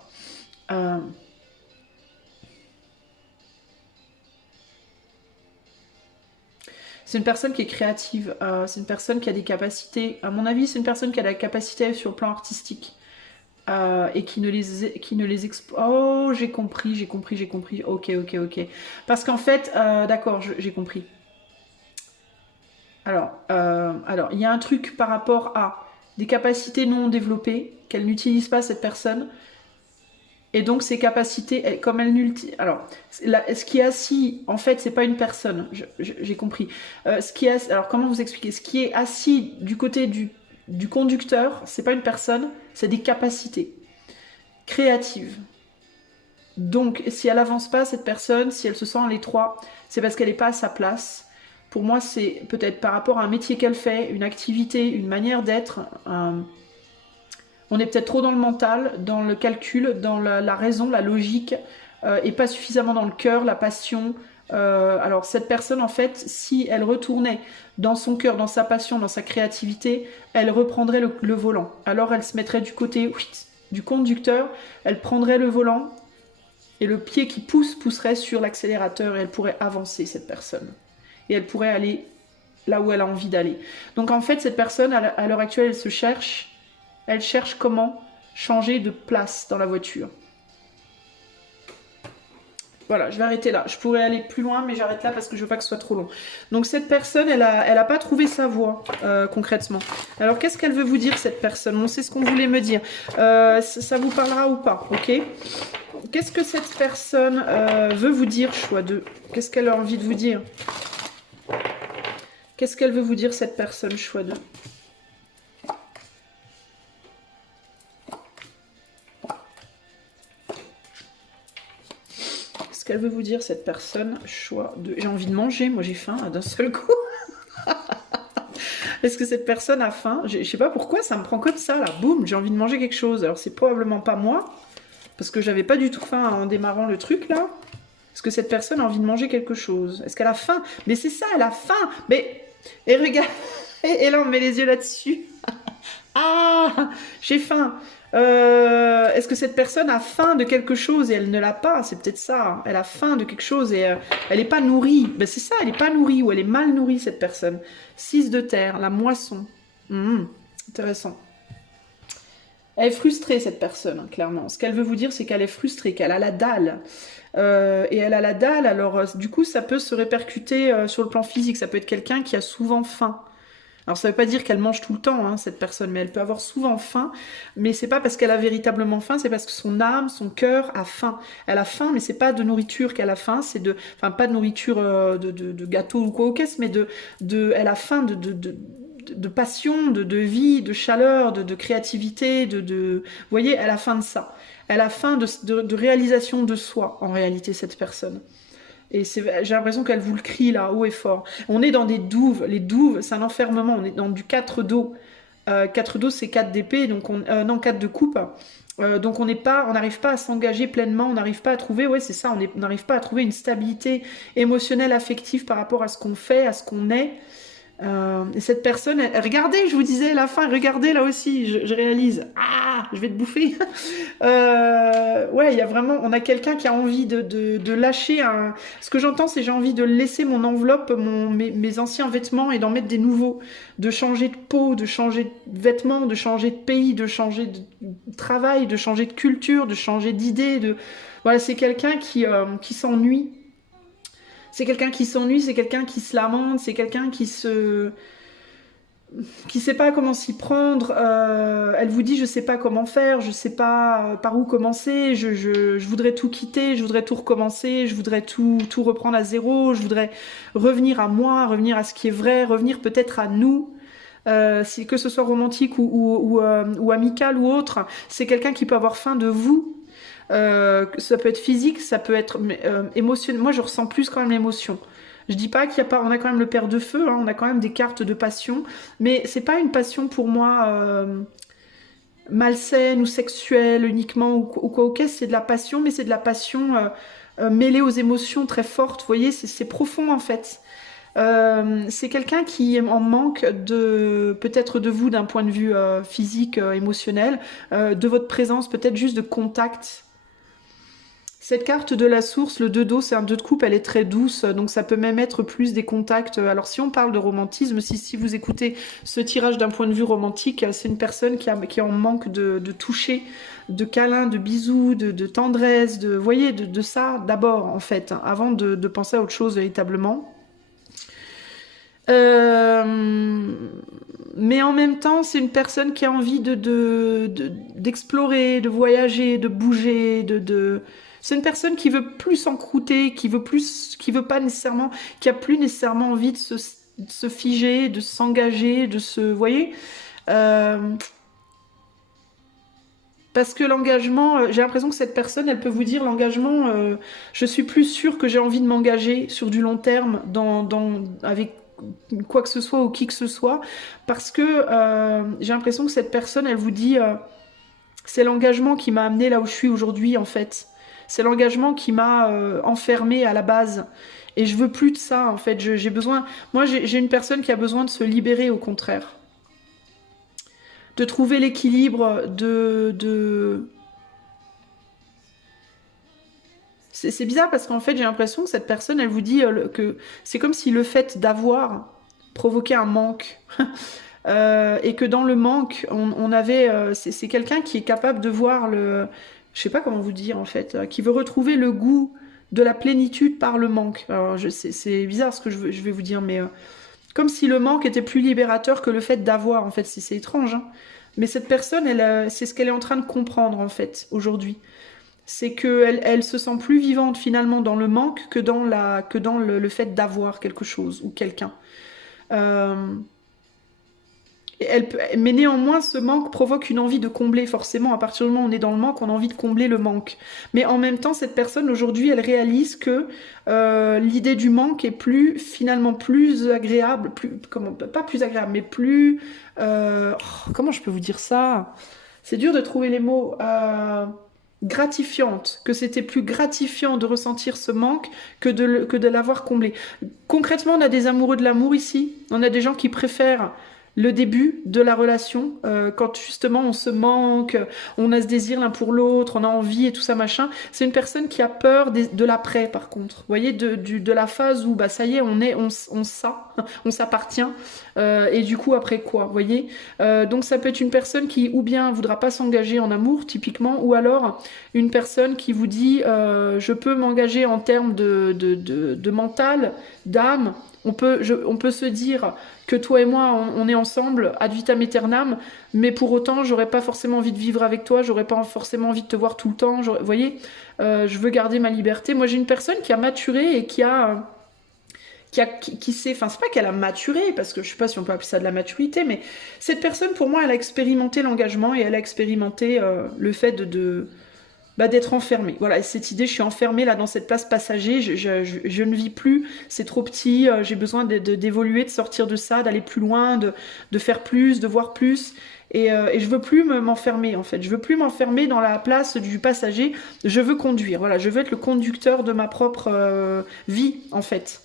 C'est une personne qui est créative, c'est une personne qui a des capacités. À mon avis, c'est une personne qui a la capacité sur le plan artistique et qui ne les exploite. Oh, j'ai compris. Ok. Parce qu'en fait, d'accord, j'ai compris. Alors, il y a un truc par rapport à des capacités non développées qu'elle n'utilise pas, cette personne. Et donc ces capacités, comme elle n'utilise... Alors, ce qui est assis, en fait, c'est pas une personne, j'ai compris. Alors, comment vous expliquer? Ce qui est assis du côté du conducteur, c'est pas une personne, c'est des capacités créatives. Donc, si elle avance pas, cette personne, si elle se sent à l'étroit, c'est parce qu'elle n'est pas à sa place. Pour moi, c'est peut-être par rapport à un métier qu'elle fait, une activité, une manière d'être... On est peut-être trop dans le mental, dans le calcul, dans la raison, la logique, et pas suffisamment dans le cœur, la passion. Alors cette personne, en fait, si elle retournait dans son cœur, dans sa passion, dans sa créativité, elle reprendrait le volant. Alors elle se mettrait du côté du conducteur, elle prendrait le volant, et le pied qui pousserait sur l'accélérateur, et elle pourrait avancer, cette personne. Et elle pourrait aller là où elle a envie d'aller. Donc en fait, cette personne, à l'heure actuelle, elle se cherche. Elle cherche comment changer de place dans la voiture. Voilà, je vais arrêter là. Je pourrais aller plus loin, mais j'arrête là parce que je veux pas que ce soit trop long. Donc cette personne, elle a pas trouvé sa voie, concrètement. Alors qu'est-ce qu'elle veut vous dire, cette personne? On sait ce qu'on voulait me dire. Ça vous parlera ou pas, ok? Qu'est-ce que cette personne veut vous dire, choix 2? Qu'est-ce qu'elle a envie de vous dire? Qu'est-ce qu'elle veut vous dire, cette personne, choix 2? Qu'elle veut vous dire, cette personne? Choix de... J'ai envie de manger, moi j'ai faim d'un seul coup. Est-ce que cette personne a faim? Je sais pas pourquoi, ça me prend comme ça, là. Boum, j'ai envie de manger quelque chose. Alors c'est probablement pas moi, parce que j'avais pas du tout faim en démarrant le truc, là. Est-ce que cette personne a envie de manger quelque chose? Est-ce qu'elle a faim? Mais c'est ça, elle a faim. Mais... Et regarde, et là on met les yeux là-dessus. Ah, j'ai faim. Est-ce que cette personne a faim de quelque chose et elle ne l'a pas? C'est peut-être ça. Hein. Elle a faim de quelque chose et elle n'est pas nourrie. Ben, c'est ça, elle n'est pas nourrie ou elle est mal nourrie, cette personne. 6 de terre, la moisson. Intéressant. Elle est frustrée, cette personne, hein, clairement. Ce qu'elle veut vous dire, c'est qu'elle est frustrée, qu'elle a la dalle. Et elle a la dalle, alors du coup, ça peut se répercuter sur le plan physique. Ça peut être quelqu'un qui a souvent faim. Alors ça ne veut pas dire qu'elle mange tout le temps, hein, cette personne, mais elle peut avoir souvent faim. Mais c'est pas parce qu'elle a véritablement faim, c'est parce que son âme, son cœur a faim. Elle a faim, mais c'est pas de nourriture qu'elle a faim, c'est enfin pas de nourriture de gâteau ou quoi au caisse, mais elle a faim de passion, de vie, de chaleur, de créativité, vous voyez, elle a faim de ça. Elle a faim de réalisation de soi, en réalité, cette personne. Et j'ai l'impression qu'elle vous le crie là, haut et fort. On est dans des douves. Les douves, c'est un enfermement. On est dans du 4 d'eau. 4 d'eau, c'est 4 d'épée, donc non, 4 de coupe. Donc on n'arrive pas à s'engager pleinement, on n'arrive pas à trouver, ouais c'est ça, on n'arrive pas à trouver une stabilité émotionnelle, affective par rapport à ce qu'on fait, à ce qu'on est. Et cette personne, regardez, je vous disais la fin, regardez là aussi, je réalise, je vais te bouffer. Ouais, il y a vraiment, on a quelqu'un qui a envie de lâcher un. Ce que j'entends, c'est j'ai envie de laisser mon enveloppe, mes anciens vêtements et d'en mettre des nouveaux, de changer de peau, de changer de vêtements, de changer de pays, de changer de travail, de changer de culture, de changer d'idée. Voilà, c'est quelqu'un qui s'ennuie. C'est quelqu'un qui s'ennuie, c'est quelqu'un qui se lamente, c'est quelqu'un qui sait pas comment s'y prendre. Elle vous dit je sais pas comment faire, je sais pas par où commencer, je voudrais tout quitter, je voudrais tout recommencer, je voudrais tout reprendre à zéro, je voudrais revenir à moi, revenir à ce qui est vrai, revenir peut-être à nous. Que ce soit romantique ou amical ou autre, c'est quelqu'un qui peut avoir faim de vous. Ça peut être physique, ça peut être émotionnel. Moi, je ressens plus quand même l'émotion. Je dis pas qu'il y a pas, on a quand même le père de feu, hein, on a quand même des cartes de passion, mais c'est pas une passion pour moi malsaine ou sexuelle uniquement ou quoi au caisse, c'est de la passion, mais c'est de la passion mêlée aux émotions très fortes. Vous voyez, c'est profond en fait. C'est quelqu'un qui est en manque peut-être de vous d'un point de vue physique, émotionnel, de votre présence, peut-être juste de contact. Cette carte de la source, le 2 d'eau, c'est un 2 de coupe, elle est très douce, donc ça peut même être plus des contacts. Alors si on parle de romantisme, si vous écoutez ce tirage d'un point de vue romantique, c'est une personne qui est en manque de toucher, de câlins, de bisous, de tendresse, vous voyez, de ça d'abord en fait, hein, avant de penser à autre chose véritablement. Mais en même temps, c'est une personne qui a envie d'explorer, de voyager, de bouger, C'est une personne qui veut plus s'encrouter, qui veut pas nécessairement, qui a plus nécessairement envie de se figer, de s'engager, vous voyez, parce que l'engagement, j'ai l'impression que cette personne, elle peut vous dire l'engagement, je suis plus sûre que j'ai envie de m'engager sur du long terme avec quoi que ce soit ou qui que ce soit, parce que j'ai l'impression que cette personne, elle vous dit, c'est l'engagement qui m'a amené là où je suis aujourd'hui en fait. C'est l'engagement qui m'a enfermée à la base. Et je veux plus de ça, en fait. J'ai besoin... Moi, j'ai une personne qui a besoin de se libérer, au contraire. De trouver l'équilibre, C'est bizarre parce qu'en fait, j'ai l'impression que cette personne, elle vous dit que c'est comme si le fait d'avoir provoquait un manque. Et que dans le manque, on avait... c'est quelqu'un qui est capable de voir je sais pas comment vous dire en fait, qui veut retrouver le goût de la plénitude par le manque. Alors c'est bizarre ce que je vais vous dire, mais comme si le manque était plus libérateur que le fait d'avoir, en fait, c'est étrange. Hein. Mais cette personne, c'est ce qu'elle est en train de comprendre en fait aujourd'hui. C'est qu'elle se sent plus vivante finalement dans le manque que dans le fait d'avoir quelque chose ou quelqu'un. Mais néanmoins, ce manque provoque une envie de combler, forcément. À partir du moment où on est dans le manque, on a envie de combler le manque. Mais en même temps, cette personne, aujourd'hui, elle réalise que l'idée du manque est finalement plus agréable, pas plus agréable, mais plus... comment je peux vous dire ça? C'est dur de trouver les mots... gratifiante, que c'était plus gratifiant de ressentir ce manque que de l'avoir comblé. Concrètement, on a des amoureux de l'amour ici. On a des gens qui préfèrent le début de la relation, quand justement on se manque, on a ce désir l'un pour l'autre, on a envie et tout ça machin. C'est une personne qui a peur de l'après par contre. Vous voyez, de la phase où bah ça y est, on s'appartient. Et du coup après quoi, vous voyez. Donc ça peut être une personne qui ou bien voudra pas s'engager en amour typiquement, ou alors une personne qui vous dit je peux m'engager en termes de mental, d'âme. On peut se dire que toi et moi, on est ensemble ad vitam aeternam, mais pour autant, j'aurais pas forcément envie de vivre avec toi, j'aurais pas forcément envie de te voir tout le temps. Vous voyez, je veux garder ma liberté. Moi, j'ai une personne qui a maturé et qui sait, enfin c'est pas qu'elle a maturé, parce que je sais pas si on peut appeler ça de la maturité, mais cette personne, pour moi, elle a expérimenté l'engagement et elle a expérimenté le fait d'être enfermée. Voilà, et cette idée, je suis enfermée là dans cette place passager, je ne vis plus, c'est trop petit, j'ai besoin d'évoluer, de sortir de ça, d'aller plus loin, de faire plus, de voir plus. Et je veux plus m'enfermer en fait, je veux plus m'enfermer dans la place du passager, je veux conduire, voilà, je veux être le conducteur de ma propre vie en fait.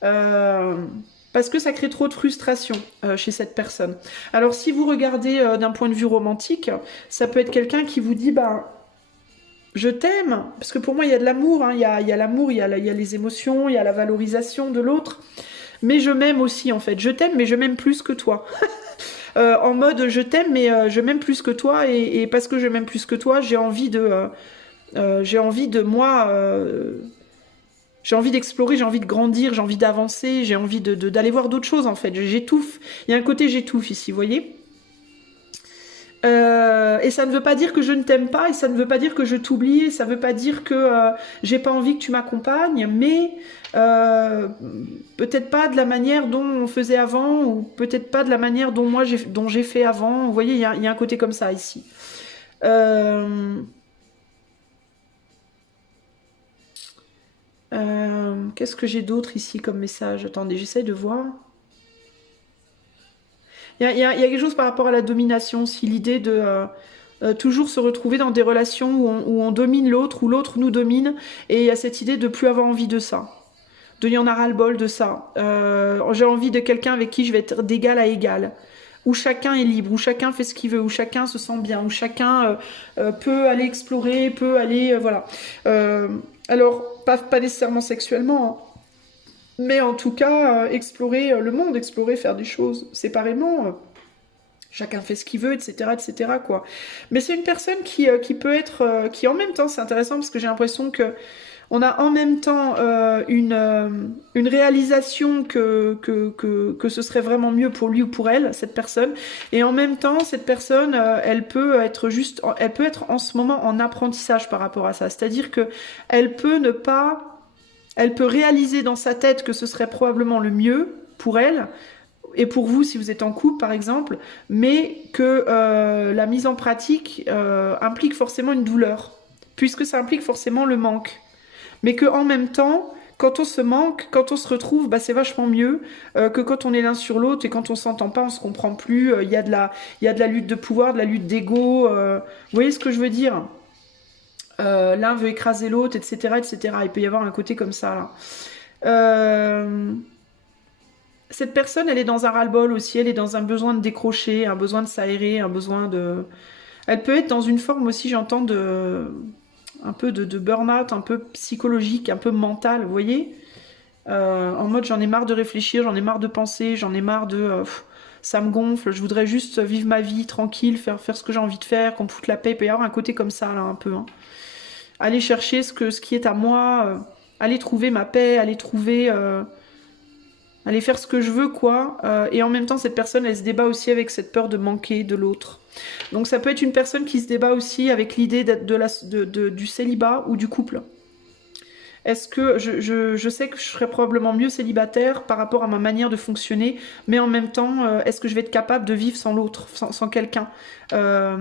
Parce que ça crée trop de frustration chez cette personne. Alors si vous regardez d'un point de vue romantique, ça peut être quelqu'un qui vous dit bah je t'aime, parce que pour moi il y a de l'amour, hein. Il y a l'amour, il y a les émotions, il y a la valorisation de l'autre, mais je m'aime aussi en fait, je t'aime mais je m'aime plus que toi. En mode je t'aime mais je m'aime plus que toi et parce que je m'aime plus que toi j'ai envie de moi j'ai envie d'explorer, j'ai envie de grandir, j'ai envie d'avancer, j'ai envie d'aller voir d'autres choses en fait. J'étouffe. Il y a un côté j'étouffe ici, vous voyez. Et ça ne veut pas dire que je ne t'aime pas, et ça ne veut pas dire que je t'oublie, et ça ne veut pas dire que j'ai pas envie que tu m'accompagnes, mais peut-être pas de la manière dont on faisait avant, ou peut-être pas de la manière dont dont j'ai fait avant. Vous voyez, il y a un côté comme ça ici. Qu'est-ce que j'ai d'autre ici comme message? Attendez, j'essaie de voir. Il y a quelque chose par rapport à la domination, si l'idée de toujours se retrouver dans des relations où on domine l'autre, où l'autre nous domine, et il y a cette idée de plus avoir envie de ça. De y en a ras-le-bol de ça. J'ai envie de quelqu'un avec qui je vais être d'égal à égal. Où chacun est libre, où chacun fait ce qu'il veut, où chacun se sent bien, où chacun peut aller explorer, peut aller... voilà. Alors, pas nécessairement sexuellement, hein, mais en tout cas, explorer le monde, explorer, faire des choses séparément. Chacun fait ce qu'il veut, etc., etc., quoi. Mais c'est une personne qui peut être... qui en même temps, c'est intéressant parce que j'ai l'impression que on a en même temps une réalisation que ce serait vraiment mieux pour lui ou pour elle, cette personne. Et en même temps, cette personne, elle peut être en ce moment en apprentissage par rapport à ça. C'est-à-dire que elle peut ne pas... Elle peut réaliser dans sa tête que ce serait probablement le mieux pour elle, et pour vous si vous êtes en couple par exemple, mais que la mise en pratique implique forcément une douleur, puisque ça implique forcément le manque. Mais que en même temps, quand on se manque, quand on se retrouve, bah, c'est vachement mieux que quand on est l'un sur l'autre et quand on s'entend pas, on se comprend plus. Il y a de la lutte de pouvoir, de la lutte d'ego. Vous voyez ce que je veux dire? L'un veut écraser l'autre, etc., etc. Il peut y avoir un côté comme ça là. Cette personne, elle est dans un ras-le-bol aussi. Elle est dans un besoin de décrocher, un besoin de s'aérer, un besoin de. Elle peut être dans une forme aussi, j'entends, un peu de burn-out, un peu psychologique, un peu mental, vous voyez, en mode j'en ai marre de réfléchir, j'en ai marre de penser, j'en ai marre ça me gonfle, je voudrais juste vivre ma vie tranquille, faire ce que j'ai envie de faire, qu'on me foute la paix. Il peut y avoir un côté comme ça là un peu, hein. Aller chercher ce qui est à moi, aller trouver ma paix, aller faire ce que je veux, quoi. Et en même temps, cette personne, elle se débat aussi avec cette peur de manquer de l'autre. Donc ça peut être une personne qui se débat aussi avec l'idée du célibat ou du couple. Est-ce que je sais que je serais probablement mieux célibataire par rapport à ma manière de fonctionner, mais en même temps, est-ce que je vais être capable de vivre sans l'autre, sans quelqu'un?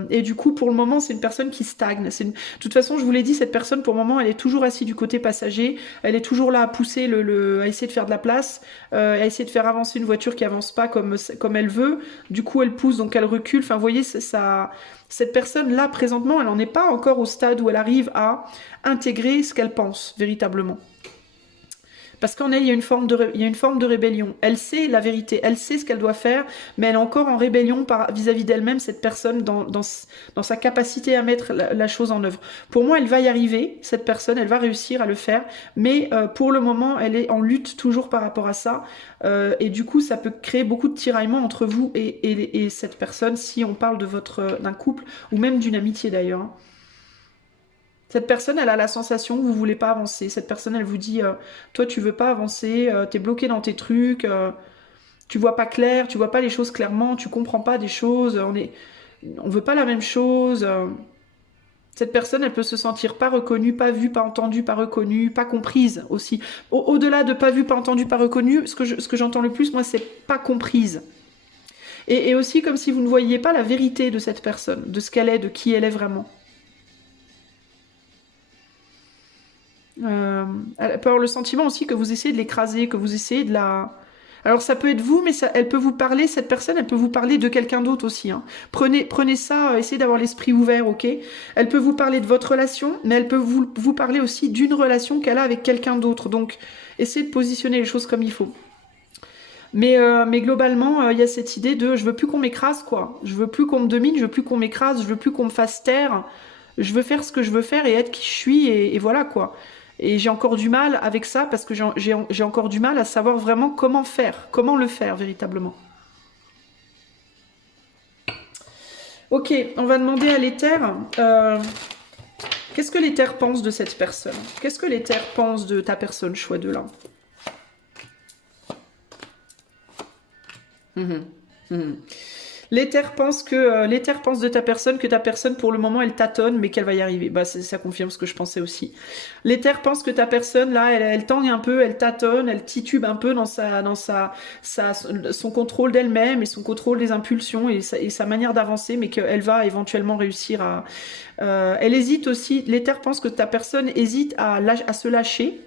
Et du coup, pour le moment, c'est une personne qui stagne. De toute façon, je vous l'ai dit, cette personne, pour le moment, elle est toujours assise du côté passager. Elle est toujours là à pousser, à essayer de faire de la place, à essayer de faire avancer une voiture qui avance pas comme elle veut. Du coup, elle pousse, donc elle recule. Enfin, vous voyez, ça... Cette personne-là, présentement, elle n'en est pas encore au stade où elle arrive à intégrer ce qu'elle pense, véritablement. Parce qu'en elle, il y a il y a une forme de rébellion. Elle sait la vérité, elle sait ce qu'elle doit faire, mais elle est encore en rébellion vis-à-vis d'elle-même, cette personne, dans sa capacité à mettre la chose en œuvre. Pour moi, elle va y arriver, cette personne, elle va réussir à le faire, mais pour le moment, elle est en lutte toujours par rapport à ça, et du coup, ça peut créer beaucoup de tiraillements entre vous et cette personne, si on parle d'un couple, ou même d'une amitié d'ailleurs, hein. Cette personne, elle a la sensation que vous voulez pas avancer. Cette personne, elle vous dit, toi, tu veux pas avancer, t'es bloqué dans tes trucs, tu vois pas clair, tu vois pas les choses clairement, tu comprends pas des choses, on veut pas la même chose. Cette personne, elle peut se sentir pas reconnue, pas vue, pas entendue, pas reconnue, pas comprise aussi. Au-delà de pas vue, pas entendue, pas reconnue, ce que j'entends le plus, moi, c'est pas comprise. Et aussi comme si vous ne voyiez pas la vérité de cette personne, de ce qu'elle est, de qui elle est vraiment. Elle peut avoir le sentiment aussi que vous essayez de l'écraser, que vous essayez de la... Alors ça peut être vous, mais elle peut vous parler, cette personne, elle peut vous parler de quelqu'un d'autre aussi, hein. Prenez ça, essayez d'avoir l'esprit ouvert, ok? Elle peut vous parler de votre relation, mais elle peut vous parler aussi d'une relation qu'elle a avec quelqu'un d'autre. Donc essayez de positionner les choses comme il faut. Mais globalement, il y a cette idée de je veux plus qu'on m'écrase, quoi. Je veux plus qu'on me domine, je veux plus qu'on m'écrase, je veux plus qu'on me fasse taire. Je veux faire ce que je veux faire et être qui je suis, et voilà, quoi. Et j'ai encore du mal avec ça parce que j'ai encore du mal à savoir vraiment comment faire, comment le faire véritablement. Ok, on va demander à l'éther, qu'est-ce que l'éther pense de cette personne? Qu'est-ce que l'éther pense de ta personne, choix de là? L'éther pense de ta personne que ta personne pour le moment elle tâtonne mais qu'elle va y arriver. Bah ça confirme ce que je pensais aussi. L'éther pense que ta personne là elle tangue un peu, elle tâtonne, elle titube un peu dans son contrôle d'elle-même et son contrôle des impulsions et sa manière d'avancer, mais qu'elle va éventuellement réussir à. Elle hésite aussi. L'éther pense que ta personne hésite à se lâcher,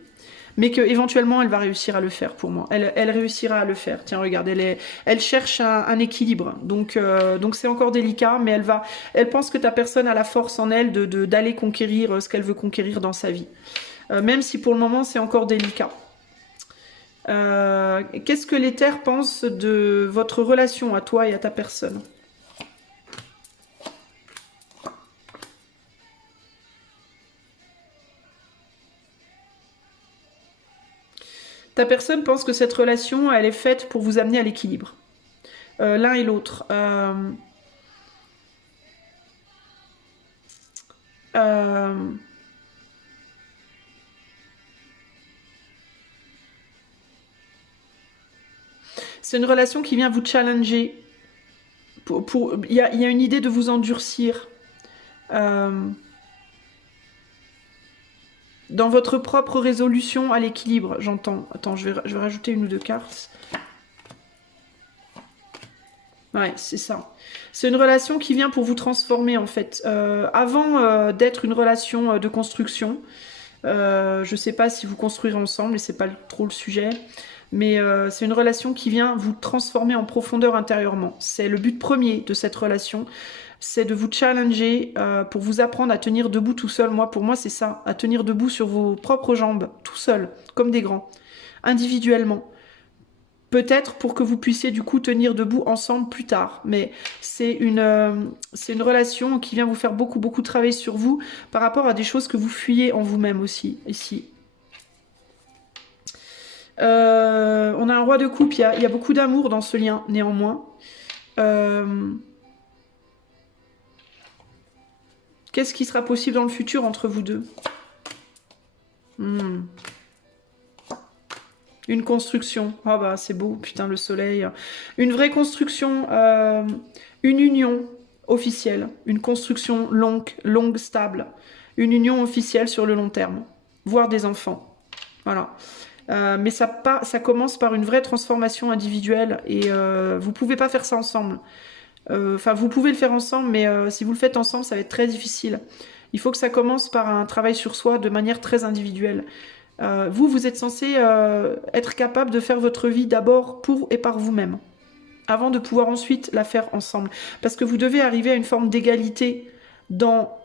mais qu'éventuellement elle va réussir à le faire pour moi. Elle réussira à le faire. Tiens, regarde, elle cherche un équilibre. Donc c'est encore délicat, mais elle pense que ta personne a la force en elle d'aller conquérir ce qu'elle veut conquérir dans sa vie. Même si pour le moment c'est encore délicat. Qu'est-ce que l'éther pense de votre relation à toi et à ta personne ? Ta personne pense que cette relation, elle est faite pour vous amener à l'équilibre. L'un et l'autre. C'est une relation qui vient vous challenger. Il y a une idée de vous endurcir. Dans votre propre résolution à l'équilibre, j'entends. Attends, je vais rajouter une ou deux cartes. Ouais, c'est ça. C'est une relation qui vient pour vous transformer, en fait. Avant d'être une relation de construction, je sais pas si vous construirez ensemble, et c'est pas trop le sujet, mais c'est une relation qui vient vous transformer en profondeur intérieurement. C'est le but premier de cette relation. C'est de vous challenger pour vous apprendre à tenir debout tout seul. Pour moi, c'est ça, à tenir debout sur vos propres jambes, tout seul, comme des grands, individuellement. Peut-être pour que vous puissiez du coup tenir debout ensemble plus tard. Mais c'est une relation qui vient vous faire beaucoup, beaucoup travailler sur vous par rapport à des choses que vous fuyez en vous-même aussi, ici. On a un roi de coupe, il y a beaucoup d'amour dans ce lien, néanmoins. Qu'est-ce qui sera possible dans le futur entre vous deux? Une construction. Ah bah c'est beau, putain, le soleil. Une vraie construction, une union officielle. Une construction longue, stable. Une union officielle sur le long terme. Voire des enfants. Voilà. Mais ça commence par une vraie transformation individuelle et vous pouvez pas faire ça ensemble. Enfin, vous pouvez le faire ensemble, mais si vous le faites ensemble, ça va être très difficile. Il faut que ça commence par un travail sur soi de manière très individuelle. Vous êtes censé être capable de faire votre vie d'abord pour et par vous-même, avant de pouvoir ensuite la faire ensemble. Parce que vous devez arriver à une forme d'égalité dans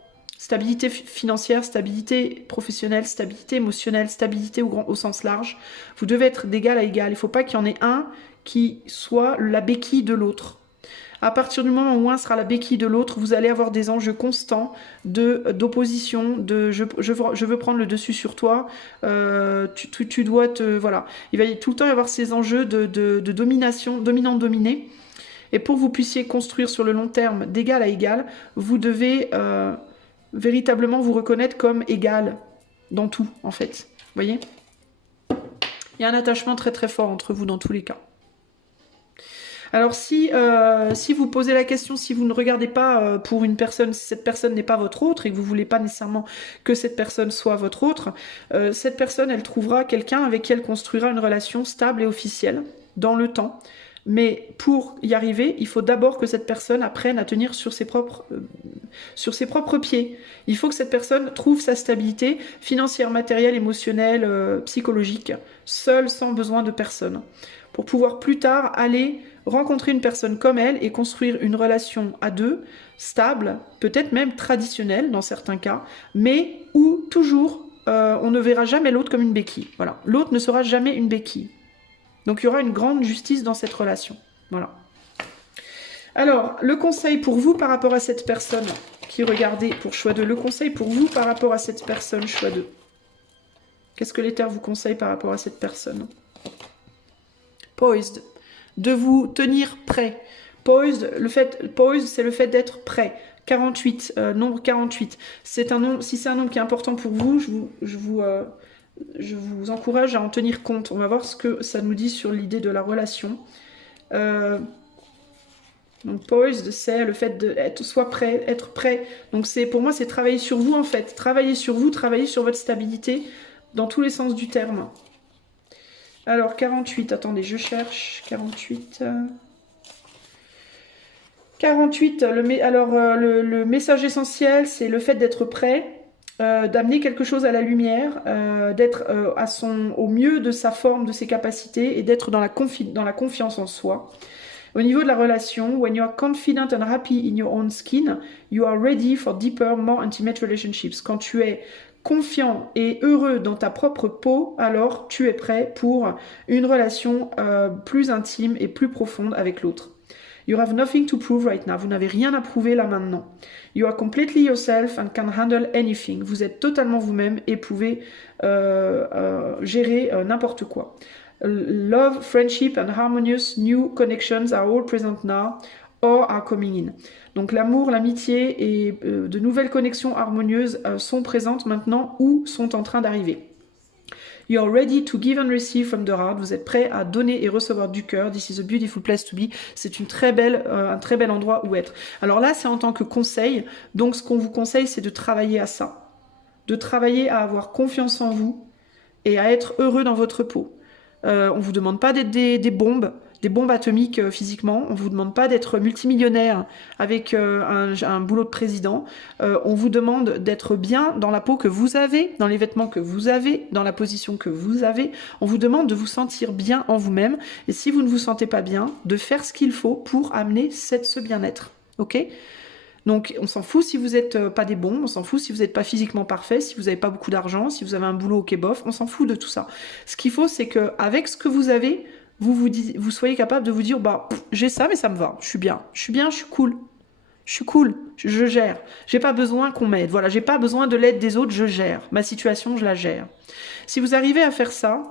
Stabilité financière, stabilité professionnelle, stabilité émotionnelle, stabilité au sens large. Vous devez être d'égal à égal. Il ne faut pas qu'il y en ait un qui soit la béquille de l'autre. À partir du moment où un sera la béquille de l'autre, vous allez avoir des enjeux constants d'opposition, de je veux prendre le dessus sur toi, tu dois te... Voilà. Il va tout le temps y avoir ces enjeux de domination, dominant-dominé. Et pour que vous puissiez construire sur le long terme d'égal à égal, vous devez véritablement vous reconnaître comme égal dans tout, en fait. Vous voyez? Il y a un attachement très très fort entre vous dans tous les cas. Alors si vous posez la question, si vous ne regardez pas pour une personne, si cette personne n'est pas votre autre et que vous ne voulez pas nécessairement que cette personne soit votre autre, cette personne, elle trouvera quelqu'un avec qui elle construira une relation stable et officielle dans le temps. Mais pour y arriver, il faut d'abord que cette personne apprenne à tenir sur ses propres pieds. Il faut que cette personne trouve sa stabilité financière, matérielle, émotionnelle, psychologique, seule, sans besoin de personne. Pour pouvoir plus tard aller rencontrer une personne comme elle et construire une relation à deux, stable, peut-être même traditionnelle dans certains cas, mais où toujours on ne verra jamais l'autre comme une béquille. Voilà. L'autre ne sera jamais une béquille. Donc il y aura une grande justice dans cette relation. Voilà. Alors, le conseil pour vous par rapport à cette personne qui regardez pour choix 2, le conseil pour vous par rapport à cette personne choix 2. Qu'est-ce que l'éther vous conseille par rapport à cette personne? Poised. De vous tenir prêt. Poised, c'est le fait d'être prêt. 48, nombre 48. C'est un nombre, si c'est un nombre qui est important pour vous, je vous encourage à en tenir compte. On va voir ce que ça nous dit sur l'idée de la relation. Donc poised, c'est le fait d'être soit prêt, être prêt. Donc pour moi, c'est travailler sur vous en fait. Travailler sur vous, travailler sur votre stabilité dans tous les sens du terme. Alors 48, attendez, je cherche. 48. 48, le message essentiel, c'est le fait d'être prêt. D'amener quelque chose à la lumière, d'être au mieux de sa forme, de ses capacités et d'être dans la confiance en soi. Au niveau de la relation, when you are confident and happy in your own skin, you are ready for deeper, more intimate relationships. Quand tu es confiant et heureux dans ta propre peau, alors tu es prêt pour une relation plus intime et plus profonde avec l'autre. You have nothing to prove right now. Vous n'avez rien à prouver là maintenant. You are completely yourself and can handle anything. Vous êtes totalement vous-même et pouvez gérer n'importe quoi. Love, friendship and harmonious new connections are all present now or are coming in. Donc l'amour, l'amitié et de nouvelles connexions harmonieuses sont présentes maintenant ou sont en train d'arriver. You are ready to give and receive from the heart. Vous êtes prêt à donner et recevoir du cœur. This is a beautiful place to be. C'est un très bel endroit où être. Alors là, c'est en tant que conseil. Donc ce qu'on vous conseille, c'est de travailler à ça. De travailler à avoir confiance en vous et à être heureux dans votre peau. On ne vous demande pas d'être des bombes atomiques physiquement. On ne vous demande pas d'être multimillionnaire avec un boulot de président. On vous demande d'être bien dans la peau que vous avez, dans les vêtements que vous avez, dans la position que vous avez. On vous demande de vous sentir bien en vous-même. Et si vous ne vous sentez pas bien, de faire ce qu'il faut pour amener ce bien-être. Ok ? Donc on s'en fout si vous n'êtes pas des bons, on s'en fout si vous n'êtes pas physiquement parfait, si vous n'avez pas beaucoup d'argent, si vous avez un boulot ok bof, on s'en fout de tout ça. Ce qu'il faut, c'est qu'avec ce que vous avez, vous soyez capable de vous dire, bah j'ai ça mais ça me va, je suis bien, je suis cool, je gère, j'ai pas besoin qu'on m'aide, voilà, j'ai pas besoin de l'aide des autres, je gère, ma situation je la gère. Si vous arrivez à faire ça,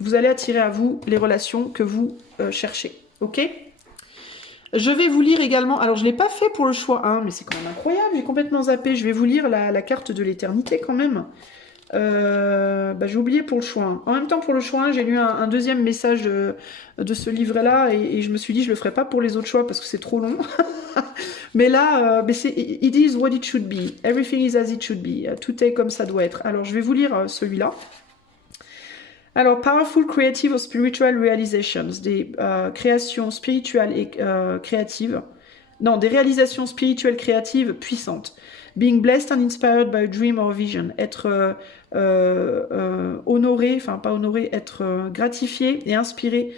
vous allez attirer à vous les relations que vous cherchez, ok ? Je vais vous lire également, alors je ne l'ai pas fait pour le choix 1, mais c'est quand même incroyable, j'ai complètement zappé, je vais vous lire la carte de l'éternité quand même. J'ai oublié pour le choix 1. En même temps pour le choix 1, j'ai lu un deuxième message de ce livret-là et je me suis dit je le ferai pas pour les autres choix parce que c'est trop long. Mais là, c'est It is what it should be, everything is as it should be, tout est comme ça doit être. Alors je vais vous lire celui-là. Alors, Powerful Creative or Spiritual Realizations, des créations spirituelles et créatives, non, des réalisations spirituelles créatives puissantes. Being blessed and inspired by a dream or vision, être honoré, enfin pas honoré, être gratifié et inspiré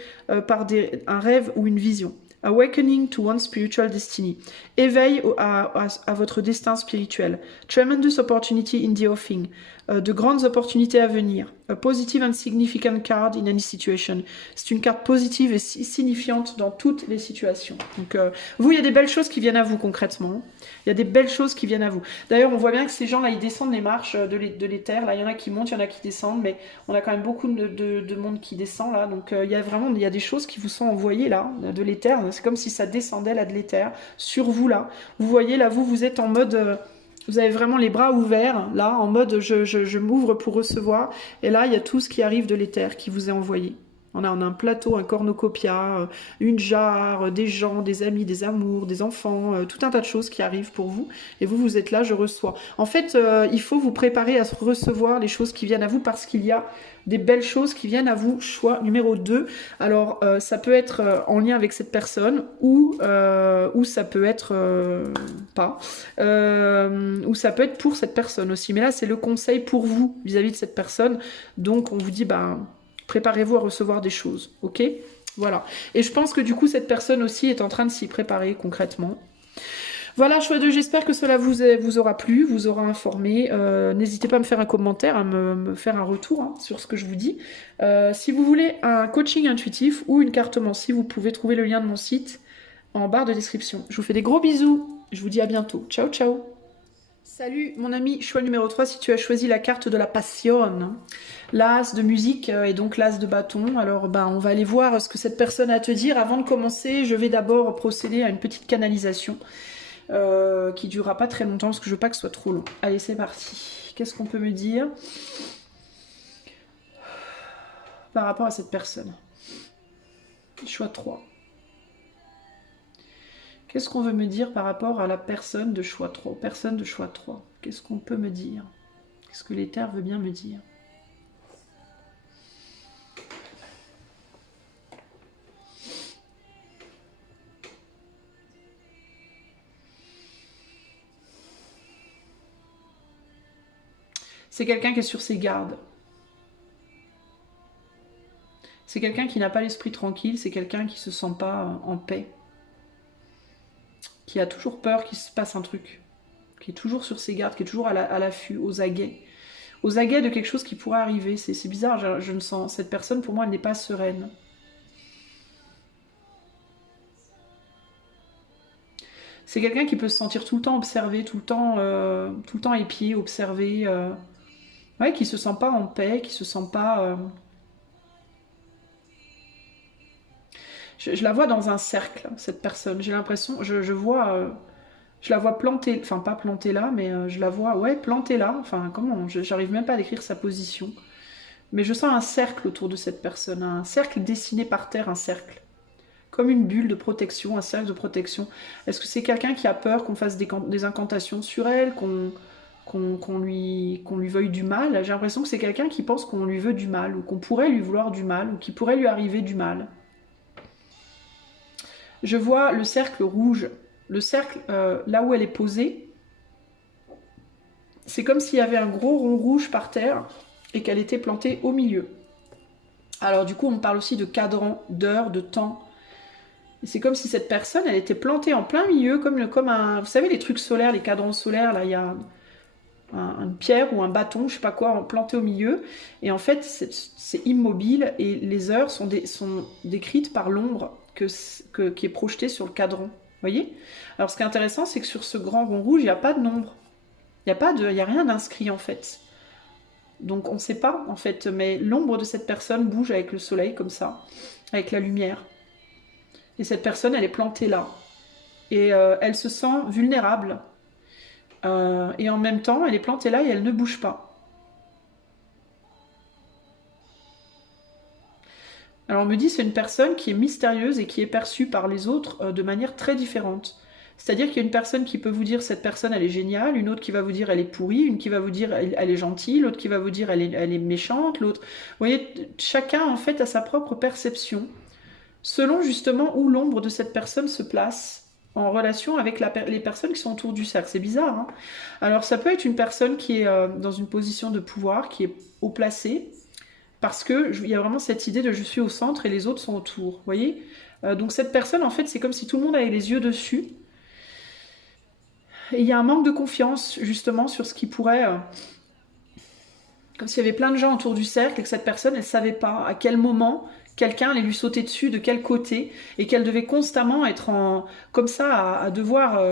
par un rêve ou une vision. Awakening to one's spiritual destiny. Éveil à votre destin spirituel. Tremendous opportunity in the offing. De grandes opportunités à venir. A positive and significant card in any situation. C'est une carte positive et signifiante dans toutes les situations. Donc, vous, il y a des belles choses qui viennent à vous concrètement. Il y a des belles choses qui viennent à vous. D'ailleurs, on voit bien que ces gens-là, ils descendent les marches de l'éther. Là, il y en a qui montent, il y en a qui descendent, mais on a quand même beaucoup de monde qui descend là. Donc, il y a des choses qui vous sont envoyées là, de l'éther. C'est comme si ça descendait là de l'éther sur vous là. Vous voyez là, vous êtes en mode... vous avez vraiment les bras ouverts, là, en mode je m'ouvre pour recevoir. Et là, il y a tout ce qui arrive de l'éther qui vous est envoyé. On a un plateau, un cornucopia, une jarre, des gens, des amis, des amours, des enfants, tout un tas de choses qui arrivent pour vous. Et vous, vous êtes là, je reçois. En fait, il faut vous préparer à recevoir les choses qui viennent à vous parce qu'il y a des belles choses qui viennent à vous. Choix numéro 2. Alors, ça peut être en lien avec cette personne ou ça peut être pas. Ou ça peut être pour cette personne aussi. Mais là, c'est le conseil pour vous vis-à-vis de cette personne. Donc, on vous dit, préparez-vous à recevoir des choses, ok? Voilà. Et je pense que du coup, cette personne aussi est en train de s'y préparer concrètement. Voilà, choix 2, j'espère que cela vous aura plu, vous aura informé. N'hésitez pas à me faire un commentaire, à me faire un retour sur ce que je vous dis. Si vous voulez un coaching intuitif ou une cartomancie, vous pouvez trouver le lien de mon site en barre de description. Je vous fais des gros bisous, je vous dis à bientôt. Ciao, ciao! Salut mon ami, choix numéro 3, si tu as choisi la carte de la passion, l'as de musique et donc l'as de bâton, alors on va aller voir ce que cette personne a à te dire. Avant de commencer, je vais d'abord procéder à une petite canalisation qui durera pas très longtemps parce que je veux pas que ce soit trop long. Allez, c'est parti. Qu'est-ce qu'on peut me dire par rapport à cette personne? Choix 3. Qu'est-ce qu'on veut me dire par rapport à la personne de choix 3, personne de choix 3? Qu'est-ce qu'on peut me dire? Qu'est-ce que l'éther veut bien me dire? C'est quelqu'un qui est sur ses gardes. C'est quelqu'un qui n'a pas l'esprit tranquille, c'est quelqu'un qui ne se sent pas en paix. Qui a toujours peur qu'il se passe un truc, qui est toujours sur ses gardes, qui est toujours à l'affût, aux aguets de quelque chose qui pourrait arriver. C'est bizarre, je me sens, cette personne pour moi elle n'est pas sereine. C'est quelqu'un qui peut se sentir tout le temps observé, tout le temps épié, observé, ouais, qui se sent pas en paix, qui se sent pas... Je la vois dans un cercle, cette personne. J'ai l'impression, je la vois plantée, enfin pas plantée là, mais je la vois, ouais, plantée là. Enfin, comment, j'arrive même pas à décrire sa position. Mais je sens un cercle autour de cette personne, un cercle dessiné par terre, un cercle. Comme une bulle de protection, un cercle de protection. Est-ce que c'est quelqu'un qui a peur qu'on fasse des incantations sur elle, qu'on lui veuille du mal? J'ai l'impression que c'est quelqu'un qui pense qu'on lui veut du mal, ou qu'on pourrait lui vouloir du mal, ou qu'il pourrait lui arriver du mal. Je vois le cercle rouge. Le cercle, là où elle est posée, c'est comme s'il y avait un gros rond rouge par terre et qu'elle était plantée au milieu. Alors du coup, on me parle aussi de cadran, d'heure, de temps. C'est comme si cette personne, elle était plantée en plein milieu, comme un... Vous savez, les trucs solaires, les cadrans solaires, là, il y a une pierre ou un bâton, je sais pas quoi, planté au milieu. Et en fait, c'est immobile et les heures sont décrites par l'ombre qui est projetée sur le cadran. Vous voyez? Alors ce qui est intéressant, c'est que sur ce grand rond rouge, il n'y a pas de nombre. Il n'y a rien d'inscrit en fait. Donc on ne sait pas en fait, mais l'ombre de cette personne bouge avec le soleil comme ça, avec la lumière. Et cette personne, elle est plantée là. Et elle se sent vulnérable. Et en même temps, elle est plantée là et elle ne bouge pas. Alors on me dit c'est une personne qui est mystérieuse et qui est perçue par les autres de manière très différente. C'est-à-dire qu'il y a une personne qui peut vous dire cette personne elle est géniale, une autre qui va vous dire elle est pourrie, une qui va vous dire elle est gentille, l'autre qui va vous dire elle est méchante, l'autre... Vous voyez, chacun en fait a sa propre perception, selon justement où l'ombre de cette personne se place en relation avec les personnes qui sont autour du cercle. C'est bizarre, hein? Alors ça peut être une personne qui est dans une position de pouvoir, qui est haut placée, parce que il y a vraiment cette idée de je suis au centre et les autres sont autour. Vous voyez? Donc cette personne, en fait, c'est comme si tout le monde avait les yeux dessus. Et il y a un manque de confiance, justement, sur ce qui pourrait... comme s'il y avait plein de gens autour du cercle et que cette personne, elle ne savait pas à quel moment quelqu'un allait lui sauter dessus, de quel côté, et qu'elle devait constamment être comme ça, à devoir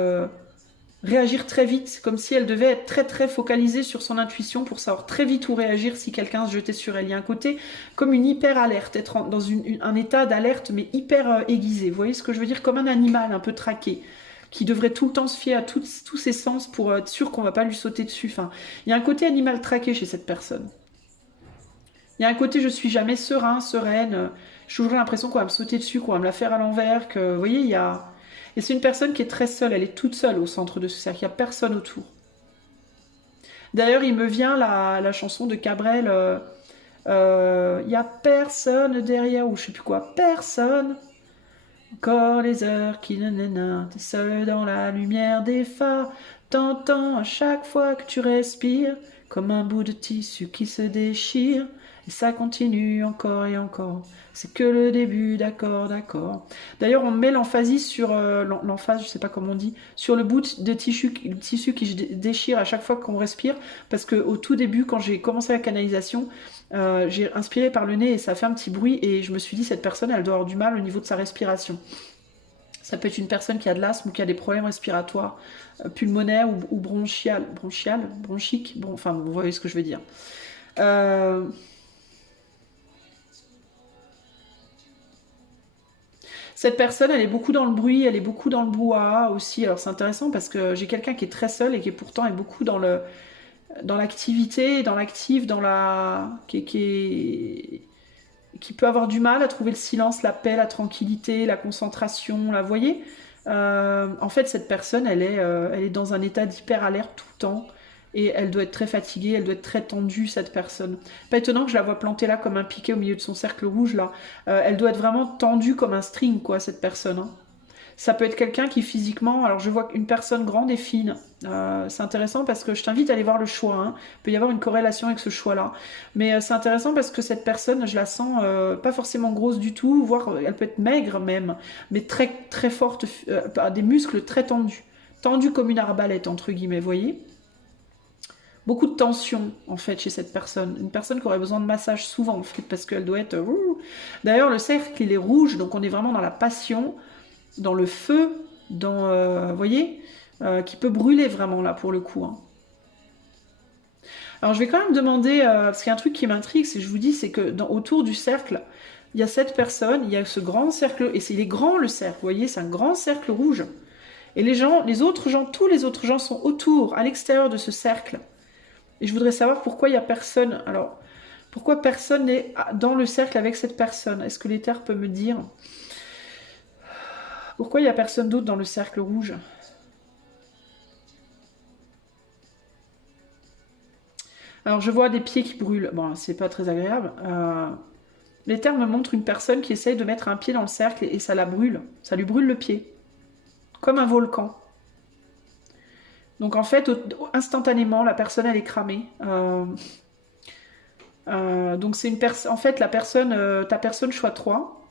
réagir très vite, comme si elle devait être très très focalisée sur son intuition pour savoir très vite où réagir si quelqu'un se jetait sur elle. Il y a un côté comme une hyper alerte, être dans un état d'alerte mais hyper aiguisé. Vous voyez ce que je veux dire? Comme un animal un peu traqué, qui devrait tout le temps se fier à tous ses sens pour être sûr qu'on va pas lui sauter dessus. Enfin, il y a un côté animal traqué chez cette personne. Il y a un côté je suis jamais serein, sereine, j'ai toujours l'impression qu'on va me sauter dessus, qu'on va me la faire à l'envers, que vous voyez, il y a... Et c'est une personne qui est très seule, elle est toute seule au centre de ce cercle, il n'y a personne autour. D'ailleurs, il me vient la chanson de Cabrel, il n'y a personne derrière, ou je sais plus quoi, personne. Encore les heures qui nanana, t'es seul dans la lumière des phares, t'entends à chaque fois que tu respires, comme un bout de tissu qui se déchire, et ça continue encore et encore. C'est que le début, d'accord, d'accord. D'ailleurs, on met l'emphasis sur l'emphase, je sais pas comment on dit, sur le bout de tissu qui se déchire à chaque fois qu'on respire, parce que au tout début, quand j'ai commencé la canalisation, j'ai inspiré par le nez et ça a fait un petit bruit et je me suis dit cette personne, elle doit avoir du mal au niveau de sa respiration. Ça peut être une personne qui a de l'asthme ou qui a des problèmes respiratoires, pulmonaires ou bronchiques, bon, enfin, vous voyez ce que je veux dire. Cette personne, elle est beaucoup dans le bruit, elle est beaucoup dans le brouhaha aussi. Alors c'est intéressant parce que j'ai quelqu'un qui est très seul et qui pourtant est beaucoup dans l'activité, dans l'actif, qui peut avoir du mal à trouver le silence, la paix, la tranquillité, la concentration, la voyez. En fait, cette personne, elle est dans un état d'hyper alerte tout le temps. Et elle doit être très fatiguée, elle doit être très tendue, cette personne. Pas étonnant que je la vois plantée là comme un piquet au milieu de son cercle rouge là. Elle doit être vraiment tendue comme un string, quoi, cette personne. Hein. Ça peut être quelqu'un qui physiquement... Alors je vois une personne grande et fine. C'est intéressant parce que je t'invite à aller voir le choix. Hein. Il peut y avoir une corrélation avec ce choix-là. Mais c'est intéressant parce que cette personne, je la sens pas forcément grosse du tout, voire elle peut être maigre même, mais très, très forte, des muscles très tendus. Tendus comme une arbalète, entre guillemets, vous voyez ? Beaucoup de tension, en fait, chez cette personne. Une personne qui aurait besoin de massage souvent, en fait, parce qu'elle doit être... D'ailleurs, le cercle, il est rouge, donc on est vraiment dans la passion, dans le feu, vous voyez, qui peut brûler vraiment, là, pour le coup. Hein. Alors, je vais quand même demander, parce qu'il y a un truc qui m'intrigue, c'est, je vous dis, c'est que autour du cercle, il y a cette personne, il y a ce grand cercle, et il est grand, le cercle, vous voyez, c'est un grand cercle rouge. Et les autres gens, tous les autres gens sont autour, à l'extérieur de ce cercle. Et je voudrais savoir pourquoi il n'y a personne. Alors, pourquoi personne n'est dans le cercle avec cette personne? Est-ce que l'éther peut me dire? Pourquoi il n'y a personne d'autre dans le cercle rouge? Alors, je vois des pieds qui brûlent. Bon, c'est pas très agréable. L'éther me montre une personne qui essaye de mettre un pied dans le cercle et ça la brûle. Ça lui brûle le pied. Comme un volcan. Donc en fait, instantanément, la personne, elle est cramée. Donc c'est une personne... En fait, la personne, ta personne choix 3,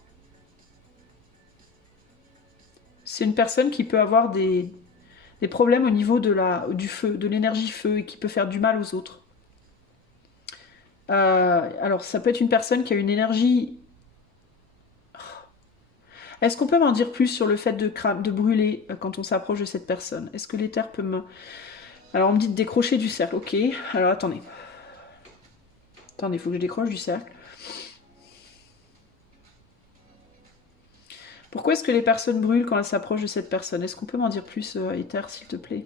c'est une personne qui peut avoir des problèmes au niveau du feu, de l'énergie feu, et qui peut faire du mal aux autres. Alors, ça peut être une personne qui a une énergie... Est-ce qu'on peut m'en dire plus sur le fait de brûler quand on s'approche de cette personne? Est-ce que l'éther peut me... Alors on me dit de décrocher du cercle, ok. Alors attendez. Attendez, il faut que je décroche du cercle. Pourquoi est-ce que les personnes brûlent quand elles s'approchent de cette personne? Est-ce qu'on peut m'en dire plus, éther, s'il te plaît?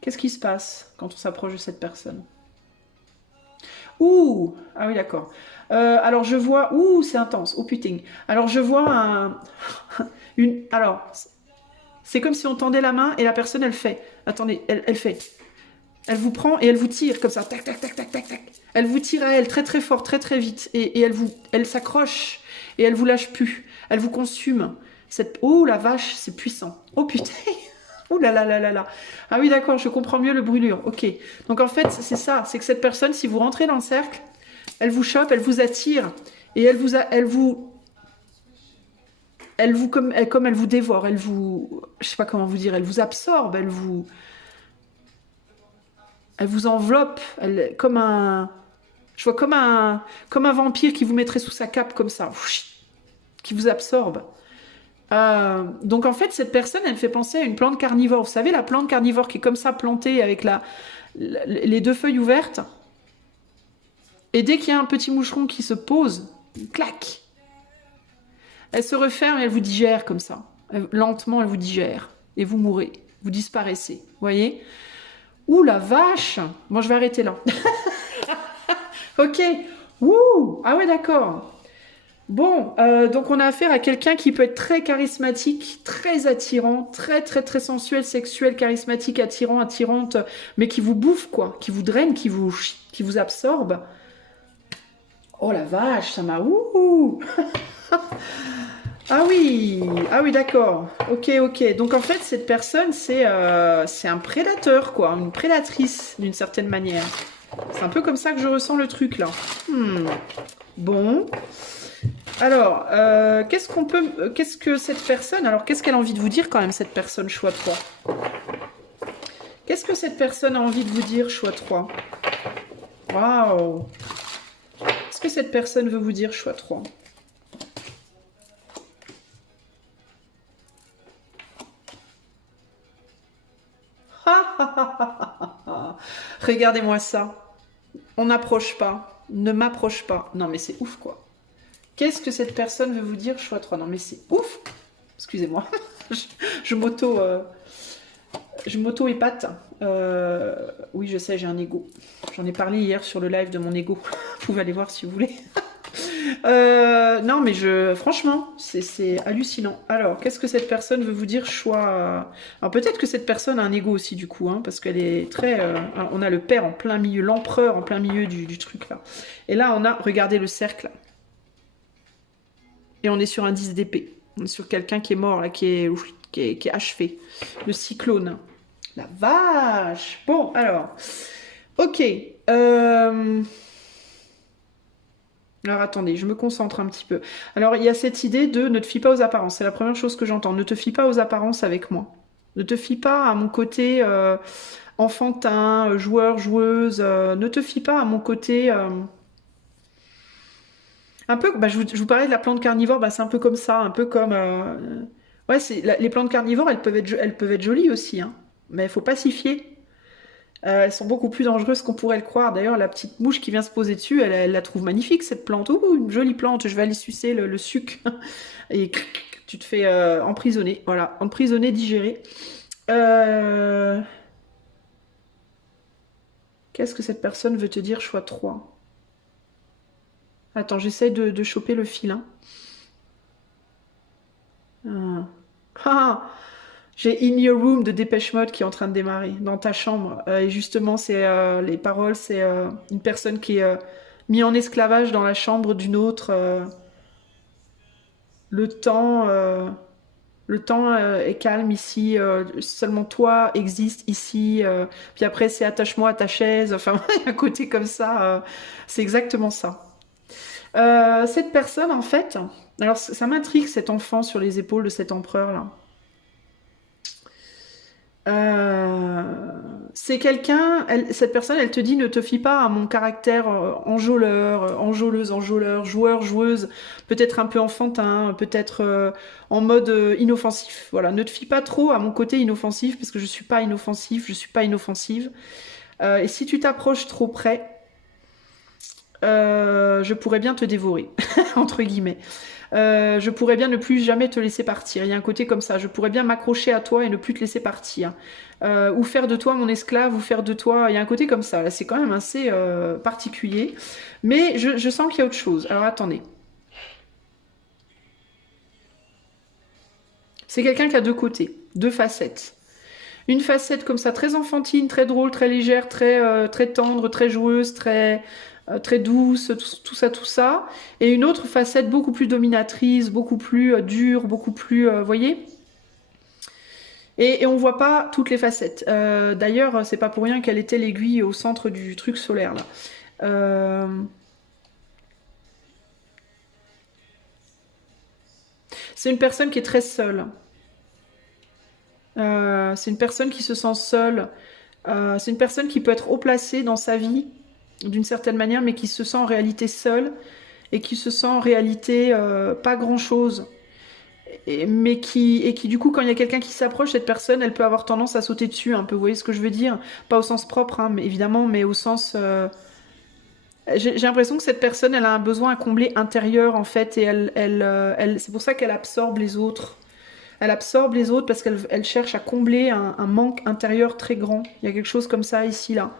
Qu'est-ce qui se passe quand on s'approche de cette personne? Ouh! Ah oui, d'accord. Alors je vois... Ouh, c'est intense. Oh putain. Alors je vois Alors, c'est comme si on tendait la main et la personne, elle fait... Attendez, elle fait... Elle vous prend et elle vous tire comme ça. Tac, tac, tac, tac, tac, tac. Elle vous tire à elle très, très fort, très, très vite. Et elle s'accroche et elle vous lâche plus. Elle vous consume. Oh la vache, c'est puissant. Oh putain! Ouh là là là là là. Ah oui, d'accord, je comprends mieux le brûlure. Ok. Donc en fait, c'est ça. C'est que cette personne, si vous rentrez dans le cercle, Elle vous chope, elle vous attire. Et comme elle vous dévore, je sais pas comment vous dire, elle vous absorbe, elle vous enveloppe, je vois comme un vampire qui vous mettrait sous sa cape comme ça, qui vous absorbe. Donc en fait, cette personne, elle me fait penser à une plante carnivore. Vous savez, la plante carnivore qui est comme ça plantée avec les deux feuilles ouvertes. Et dès qu'il y a un petit moucheron qui se pose, clac, elle se referme et elle vous digère comme ça. Lentement, elle vous digère. Et vous mourrez. Vous disparaissez. Vous voyez? Ouh la vache! Bon, je vais arrêter là. Ok. Ouh! Ah ouais, d'accord. Bon, donc on a affaire à quelqu'un qui peut être très charismatique, très attirant, très très très sensuel, sexuel, charismatique, attirant, attirante, mais qui vous bouffe quoi, qui vous draine, qui vous absorbe. Oh la vache, ça m'a ouh! Ah oui, d'accord. Ok, ok. Donc en fait, cette personne, c'est un prédateur, quoi, une prédatrice d'une certaine manière. C'est un peu comme ça que je ressens le truc là. Bon. Alors, qu'est-ce que cette personne, alors qu'est-ce qu'elle a envie de vous dire quand même, cette personne choix 3? Qu'est-ce que cette personne a envie de vous dire, choix 3? Waouh! Qu'est-ce que cette personne veut vous dire, choix 3? Regardez-moi ça. On n'approche pas. Ne m'approche pas. Non, mais c'est ouf, quoi. Qu'est-ce que cette personne veut vous dire, choix 3? Non, mais c'est ouf. Excusez-moi. je m'auto... je m'auto-épate. Oui, je sais, j'ai un ego. J'en ai parlé hier sur le live de mon ego. Vous pouvez aller voir si vous voulez. Non, mais franchement, c'est hallucinant. Alors, qu'est-ce que cette personne veut vous dire, choix? Alors, peut-être que cette personne a un ego aussi, du coup, hein, parce qu'elle est très... on a le père en plein milieu, l'empereur en plein milieu du truc, là. Et là, on a, regardez le cercle. Et on est sur un 10 d'épée. On est sur quelqu'un qui est mort, là, qui est achevé. Le cyclone. La vache! Bon, alors... Ok. Alors attendez, je me concentre un petit peu. Alors il y a cette idée de ne te fie pas aux apparences. C'est la première chose que j'entends. Ne te fie pas aux apparences avec moi. Ne te fie pas à mon côté enfantin, joueur, joueuse. Ne te fie pas à mon côté... un peu, bah, je vous parlais de la plante carnivore, bah, c'est un peu comme ça, un peu comme... Ouais, les plantes carnivores, elles peuvent être jolies aussi, hein, mais il faut pas s'y fier. Elles sont beaucoup plus dangereuses qu'on pourrait le croire. D'ailleurs, la petite mouche qui vient se poser dessus, elle la trouve magnifique, cette plante. Ouh, une jolie plante, je vais aller sucer le sucre. Et tu te fais emprisonner. Voilà, emprisonner, digérer. Qu'est-ce que cette personne veut te dire, choix 3? Attends, j'essaye de choper le fil. Hein. J'ai In Your Room de Dépêche Mode qui est en train de démarrer, dans ta chambre. Et justement, les paroles, c'est une personne qui est mise en esclavage dans la chambre d'une autre. Le temps, est calme ici. Seulement toi existe ici. Puis après, c'est attache-moi à ta chaise. Enfin, il y a un côté comme ça. C'est exactement ça. Cette personne, en fait, alors ça m'intrigue cet enfant sur les épaules de cet empereur-là. C'est quelqu'un, cette personne, elle te dit ne te fie pas à mon caractère enjôleur, enjôleuse, enjôleur, joueur, joueuse, peut-être un peu enfantin, peut-être en mode inoffensif. Voilà, ne te fie pas trop à mon côté inoffensif parce que je suis pas inoffensif, je suis pas inoffensive. Et si tu t'approches trop près, je pourrais bien te dévorer, entre guillemets. Je pourrais bien ne plus jamais te laisser partir. Il y a un côté comme ça. Je pourrais bien m'accrocher à toi et ne plus te laisser partir. Ou faire de toi mon esclave, ou faire de toi... Il y a un côté comme ça. Là, c'est quand même assez particulier. Mais je sens qu'il y a autre chose. Alors, attendez. C'est quelqu'un qui a deux côtés, deux facettes. Une facette comme ça, très enfantine, très drôle, très légère, très tendre, très joueuse, très douce, tout ça, tout ça. Et une autre facette beaucoup plus dominatrice, beaucoup plus dure, beaucoup plus... voyez? Et on voit pas toutes les facettes. D'ailleurs, c'est pas pour rien qu'elle était l'aiguille au centre du truc solaire, là. C'est une personne qui est très seule. C'est une personne qui se sent seule. C'est une personne qui peut être haut placée dans sa vie, d'une certaine manière, mais qui se sent en réalité seule et qui se sent en réalité pas grand-chose. Et qui, du coup, quand il y a quelqu'un qui s'approche, cette personne, elle peut avoir tendance à sauter dessus un peu. Vous voyez ce que je veux dire? Pas au sens propre, hein, mais évidemment, mais au sens... j'ai l'impression que cette personne, elle a un besoin à combler intérieur, en fait, et c'est pour ça qu'elle absorbe les autres. Elle absorbe les autres parce qu'elle cherche à combler un manque intérieur très grand. Il y a quelque chose comme ça ici, là.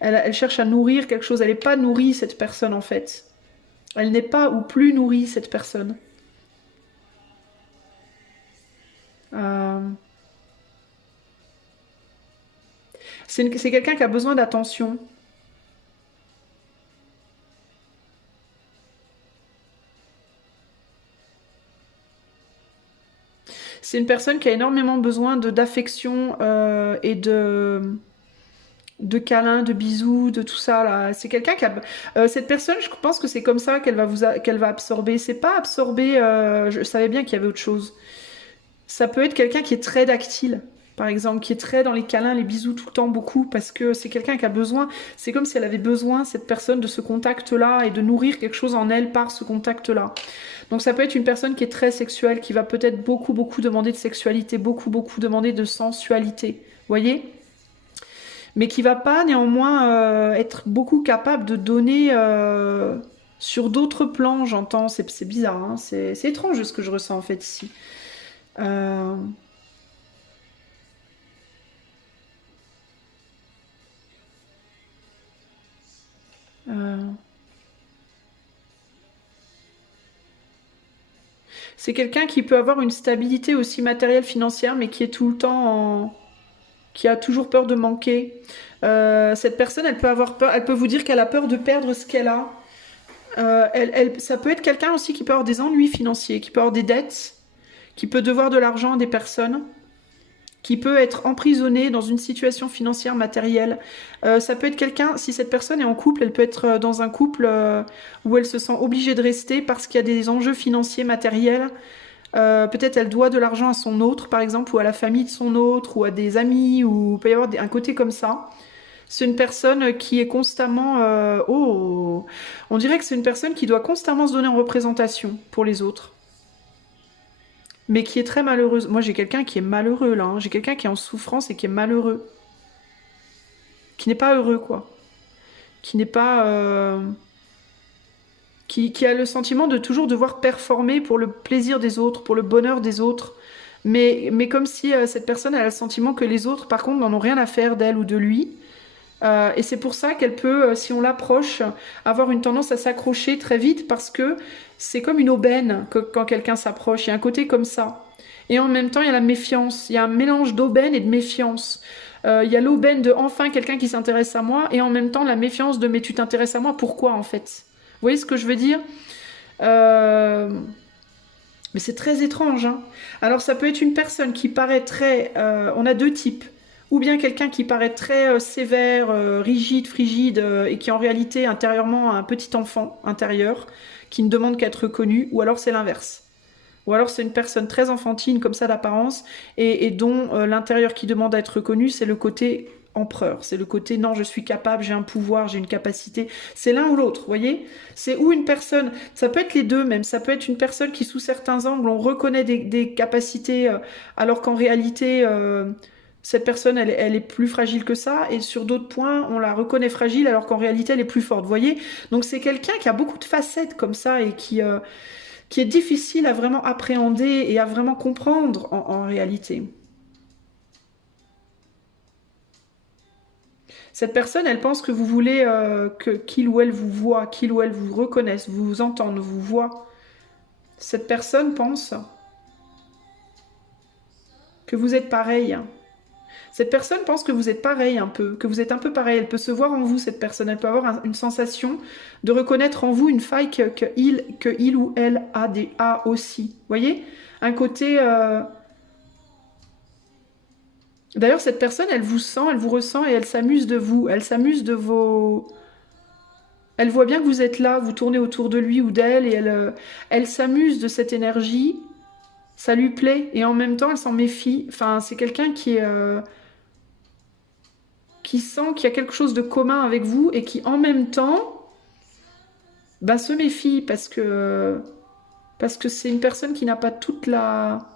Elle cherche à nourrir quelque chose. Elle n'est pas nourrie, cette personne, en fait. Elle n'est pas ou plus nourrie, cette personne. Euh, c'est quelqu'un qui a besoin d'attention. C'est une personne qui a énormément besoin d'affection et de câlins, de bisous, de tout ça là. C'est quelqu'un qui a cette personne, je pense que c'est comme ça qu'elle va absorber. C'est pas absorber. Je savais bien qu'il y avait autre chose. Ça peut être quelqu'un qui est très tactile, par exemple, qui est très dans les câlins, les bisous tout le temps, beaucoup, parce que c'est quelqu'un qui a besoin. C'est comme si elle avait besoin, cette personne, de ce contact-là et de nourrir quelque chose en elle par ce contact-là. Donc ça peut être une personne qui est très sexuelle, qui va peut-être beaucoup, beaucoup demander de sexualité, beaucoup, beaucoup demander de sensualité. Vous voyez? Mais qui va pas néanmoins être beaucoup capable de donner sur d'autres plans, j'entends. C'est bizarre, hein, c'est étrange ce que je ressens en fait ici. Euh, euh, c'est quelqu'un qui peut avoir une stabilité aussi matérielle, financière, mais qui est tout le temps qui a toujours peur de manquer. Cette personne, elle peut avoir peur, elle peut vous dire qu'elle a peur de perdre ce qu'elle a. Ça peut être quelqu'un aussi qui peut avoir des ennuis financiers, qui peut avoir des dettes, qui peut devoir de l'argent à des personnes, qui peut être emprisonné dans une situation financière matérielle. Ça peut être quelqu'un, si cette personne est en couple, elle peut être dans un couple où elle se sent obligée de rester parce qu'il y a des enjeux financiers matériels. Peut-être elle doit de l'argent à son autre, par exemple, ou à la famille de son autre, ou à des amis, ou il peut y avoir un côté comme ça. C'est une personne qui est constamment... oh, on dirait que c'est une personne qui doit constamment se donner en représentation pour les autres, mais qui est très malheureuse. Moi, j'ai quelqu'un qui est malheureux, là. Hein. J'ai quelqu'un qui est en souffrance et qui est malheureux. Qui n'est pas heureux, quoi. Qui n'est pas... qui a le sentiment de toujours devoir performer pour le plaisir des autres, pour le bonheur des autres. Mais comme si cette personne elle a le sentiment que les autres, par contre, n'en ont rien à faire d'elle ou de lui. Et c'est pour ça qu'elle peut, si on l'approche, avoir une tendance à s'accrocher très vite parce que c'est comme une aubaine quand quelqu'un s'approche. Il y a un côté comme ça. Et en même temps, il y a la méfiance. Il y a un mélange d'aubaine et de méfiance. Il y a l'aubaine de enfin quelqu'un qui s'intéresse à moi et en même temps la méfiance de mais tu t'intéresses à moi, pourquoi en fait? Vous voyez ce que je veux dire? Euh, Mais c'est très étrange, hein. Alors ça peut être une personne qui paraît très... on a deux types. Ou bien quelqu'un qui paraît très sévère, rigide, frigide, et qui en réalité intérieurement a un petit enfant intérieur, qui ne demande qu'à être reconnu, ou alors c'est l'inverse. Ou alors c'est une personne très enfantine comme ça d'apparence, et dont l'intérieur qui demande à être reconnu, c'est le côté empereur. C'est le côté non, je suis capable, j'ai un pouvoir, j'ai une capacité. C'est l'un ou l'autre, vous voyez? C'est ou une personne, ça peut être les deux même, ça peut être une personne qui sous certains angles, on reconnaît des capacités, alors qu'en réalité... cette personne, elle est plus fragile que ça, et sur d'autres points, on la reconnaît fragile alors qu'en réalité, elle est plus forte. Vous voyez? Donc c'est quelqu'un qui a beaucoup de facettes comme ça et qui est difficile à vraiment appréhender et à vraiment comprendre en réalité. Cette personne, elle pense que vous voulez qu'il ou elle vous voit, qu'il ou elle vous reconnaisse, vous entende, vous voit. Cette personne pense que vous êtes pareil. Cette personne pense que vous êtes pareil un peu, que vous êtes un peu pareil. Elle peut se voir en vous, cette personne. Elle peut avoir une sensation de reconnaître en vous une faille que il ou elle a aussi. Vous voyez? Un côté... D'ailleurs, cette personne, elle vous sent, elle vous ressent et elle s'amuse de vous. Elle s'amuse de vos... Elle voit bien que vous êtes là, vous tournez autour de lui ou d'elle et elle s'amuse de cette énergie Ça lui plaît et en même temps, elle s'en méfie. Enfin, c'est quelqu'un qui sent qu'il y a quelque chose de commun avec vous et qui en même temps bah, se méfie parce que c'est une personne qui n'a pas toute la...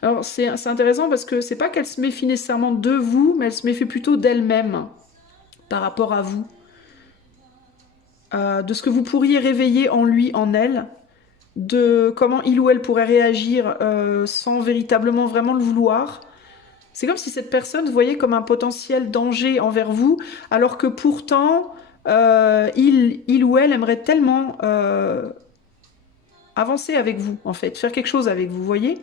Alors c'est intéressant parce que c'est pas qu'elle se méfie nécessairement de vous, mais elle se méfie plutôt d'elle-même par rapport à vous. De ce que vous pourriez réveiller en lui, en elle, de comment il ou elle pourrait réagir sans véritablement vraiment le vouloir. C'est comme si cette personne vous voyait comme un potentiel danger envers vous, alors que pourtant, il ou elle aimerait tellement avancer avec vous, en fait, faire quelque chose avec vous, vous voyez.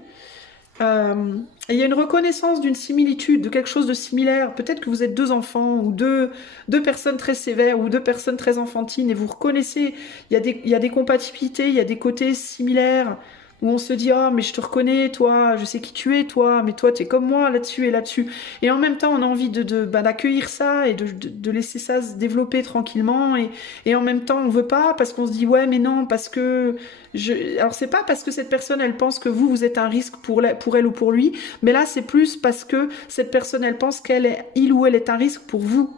Et il y a une reconnaissance d'une similitude, de quelque chose de similaire. Peut-être que vous êtes deux enfants ou deux personnes très sévères ou deux personnes très enfantines et vous reconnaissez, il y a des compatibilités, il y a des côtés similaires où on se dit «Oh, mais je te reconnais, toi, je sais qui tu es, toi, mais toi, tu es comme moi là-dessus et là-dessus». Et en même temps, on a envie d'accueillir ça et de laisser ça se développer tranquillement. Et en même temps, on veut pas parce qu'on se dit «Ouais, mais non, parce que...» Alors c'est pas parce que cette personne elle pense que vous êtes un risque pour elle ou pour lui, mais là c'est plus parce que cette personne elle pense il ou elle est un risque pour vous.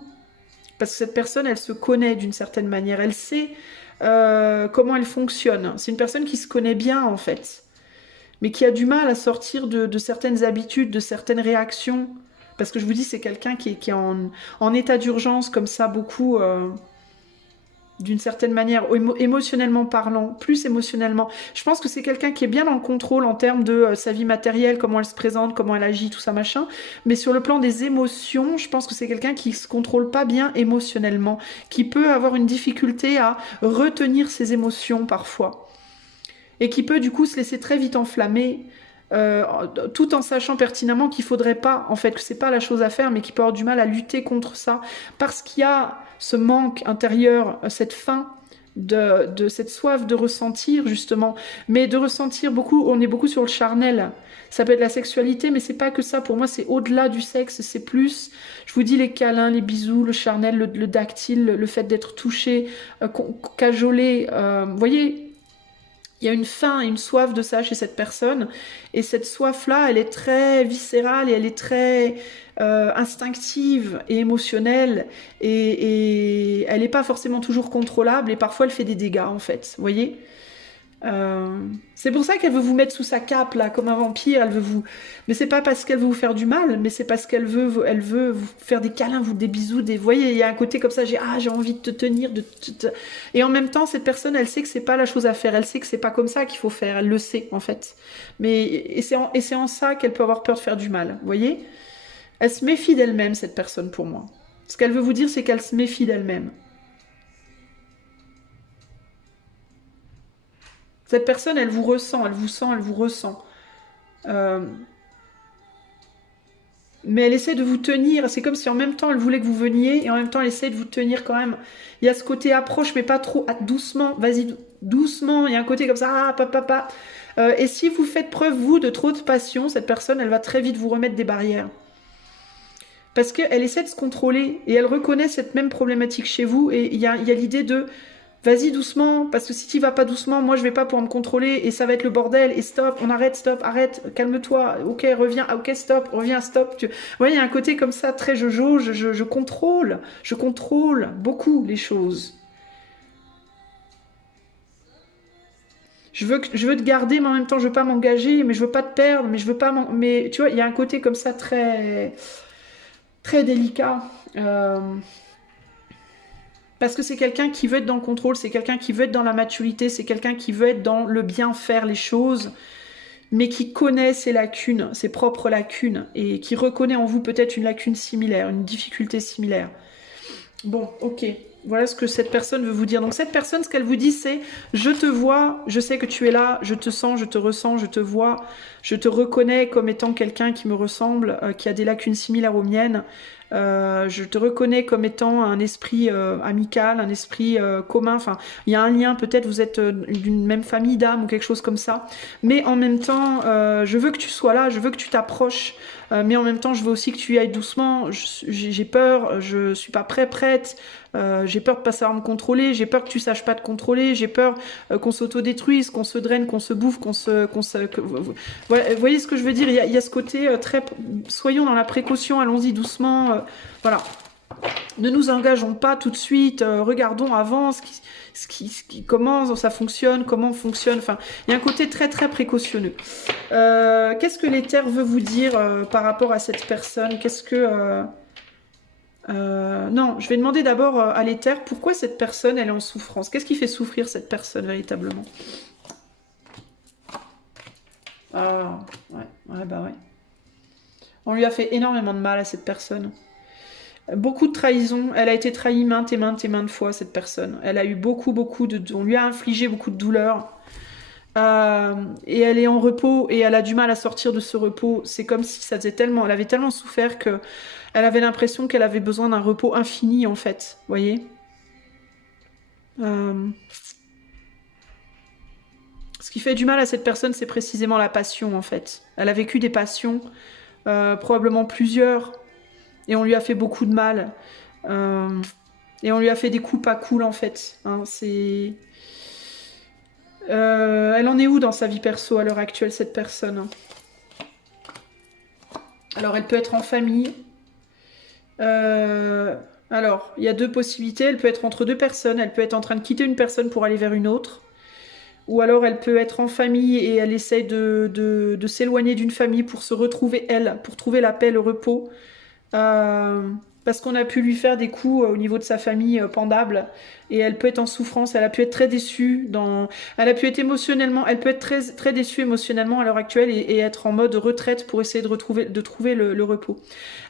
Parce que cette personne elle se connaît d'une certaine manière, elle sait comment elle fonctionne. C'est une personne qui se connaît bien en fait, mais qui a du mal à sortir de certaines habitudes, de certaines réactions. Parce que je vous dis c'est quelqu'un qui est en état d'urgence comme ça beaucoup... d'une certaine manière, émotionnellement parlant, plus émotionnellement. Je pense que c'est quelqu'un qui est bien dans le contrôle en termes de sa vie matérielle, comment elle se présente, comment elle agit, tout ça, machin. Mais sur le plan des émotions, je pense que c'est quelqu'un qui se contrôle pas bien émotionnellement, qui peut avoir une difficulté à retenir ses émotions parfois. Et qui peut du coup se laisser très vite enflammer, tout en sachant pertinemment qu'il faudrait pas, en fait, que c'est pas la chose à faire, mais qu'il peut avoir du mal à lutter contre ça, parce qu'il y a ce manque intérieur, cette faim de cette soif de ressentir justement, mais de ressentir beaucoup, on est beaucoup sur le charnel. Ça peut être la sexualité, mais c'est pas que ça. Pour moi, c'est au-delà du sexe, c'est plus, je vous dis, les câlins, les bisous, le charnel, le tactile, le fait d'être touché, cajolé. Vous voyez, il y a une faim, une soif de ça chez cette personne. Et cette soif-là, elle est très viscérale et elle est très instinctive et émotionnelle. Et elle n'est pas forcément toujours contrôlable. Et parfois, elle fait des dégâts, en fait. Vous voyez. C'est pour ça qu'elle veut vous mettre sous sa cape, là, comme un vampire. Elle veut vous... Mais c'est pas parce qu'elle veut vous faire du mal, mais c'est parce qu'elle veut vous faire des câlins, des bisous, des... Vous voyez, il y a un côté comme ça, j'ai envie de te tenir, Et en même temps, cette personne, elle sait que c'est pas la chose à faire. Elle sait que c'est pas comme ça qu'il faut faire. Elle le sait, en fait. Et c'est en ça qu'elle peut avoir peur de faire du mal. Vous voyez. Elle se méfie d'elle-même, cette personne, pour moi. Ce qu'elle veut vous dire, c'est qu'elle se méfie d'elle-même. Cette personne, elle vous ressent, elle vous sent, elle vous ressent. Mais elle essaie de vous tenir. C'est comme si en même temps, elle voulait que vous veniez et en même temps, elle essaie de vous tenir quand même. Il y a ce côté approche, mais pas trop. Doucement, vas-y, doucement. Il y a un côté comme ça, papa. Et si vous faites preuve, vous, de trop de passion, cette personne, elle va très vite vous remettre des barrières. Parce qu'elle essaie de se contrôler et elle reconnaît cette même problématique chez vous. Et il y a l'idée de... Vas-y doucement, parce que si tu vas pas doucement, moi je vais pas pouvoir me contrôler et ça va être le bordel. Et stop, on arrête, stop, arrête, calme-toi. Ok, reviens, ok, stop, reviens, stop. Vous voyez, il y a un côté comme ça, très je contrôle beaucoup les choses. Je veux te garder, mais en même temps, je veux pas m'engager, mais je veux pas te perdre, mais je veux pas mais tu vois, il y a un côté comme ça très, très délicat. Parce que c'est quelqu'un qui veut être dans le contrôle, c'est quelqu'un qui veut être dans la maturité, c'est quelqu'un qui veut être dans le bien faire les choses, mais qui connaît ses lacunes, ses propres lacunes, et qui reconnaît en vous peut-être une lacune similaire, une difficulté similaire. Bon, ok. Voilà ce que cette personne veut vous dire. Donc cette personne, ce qu'elle vous dit, c'est « Je te vois, je sais que tu es là, je te sens, je te ressens, je te vois, je te reconnais comme étant quelqu'un qui me ressemble, qui a des lacunes similaires aux miennes. Je te reconnais comme étant un esprit amical, un esprit commun. Enfin, il y a un lien, peut-être vous êtes d'une même famille d'âme ou quelque chose comme ça. Mais en même temps, je veux que tu sois là, je veux que tu t'approches. Mais en même temps, je veux aussi que tu y ailles doucement. J'ai peur, je suis pas prête. J'ai peur de pas savoir me contrôler. J'ai peur que tu saches pas te contrôler. J'ai peur qu'on s'autodétruise, qu'on se draine, qu'on se bouffe, Voilà, vous voyez ce que je veux dire? Il y a ce côté très... Soyons dans la précaution, allons-y doucement. Voilà. Ne nous engageons pas tout de suite. Regardons avant comment ça fonctionne, comment on fonctionne. Enfin, il y a un côté très très précautionneux. Qu'est-ce que l'éther veut vous dire par rapport à cette personne? Qu'est-ce que... non, je vais demander d'abord à l'éther pourquoi cette personne elle est en souffrance. Qu'est-ce qui fait souffrir cette personne véritablement? Ah, ouais, bah ouais. On lui a fait énormément de mal à cette personne. Beaucoup de trahison. Elle a été trahie maintes et maintes fois, cette personne. Elle a eu beaucoup de... On lui a infligé beaucoup de douleur. Et elle est en repos et elle a du mal à sortir de ce repos. C'est comme si ça faisait tellement... Elle avait tellement souffert que elle avait l'impression qu'elle avait besoin d'un repos infini, en fait. Vous voyez? Ce qui fait du mal à cette personne, c'est précisément la passion, en fait. Elle a vécu des passions, probablement plusieurs, et on lui a fait beaucoup de mal. Et on lui a fait des coups pas cool, en fait. Hein, c'est... elle en est où dans sa vie perso à l'heure actuelle, cette personne? Alors, elle peut être en famille. Alors, il y a deux possibilités. Elle peut être entre deux personnes. Elle peut être en train de quitter une personne pour aller vers une autre. Ou alors, elle peut être en famille et elle essaye de s'éloigner d'une famille pour se retrouver, elle, pour trouver la paix, le repos. Parce qu'on a pu lui faire des coups au niveau de sa famille pendables. Et elle peut être en souffrance, elle a pu être très déçue. Elle a pu être émotionnellement, elle peut être très, très déçue émotionnellement à l'heure actuelle et être en mode retraite pour essayer de trouver le repos.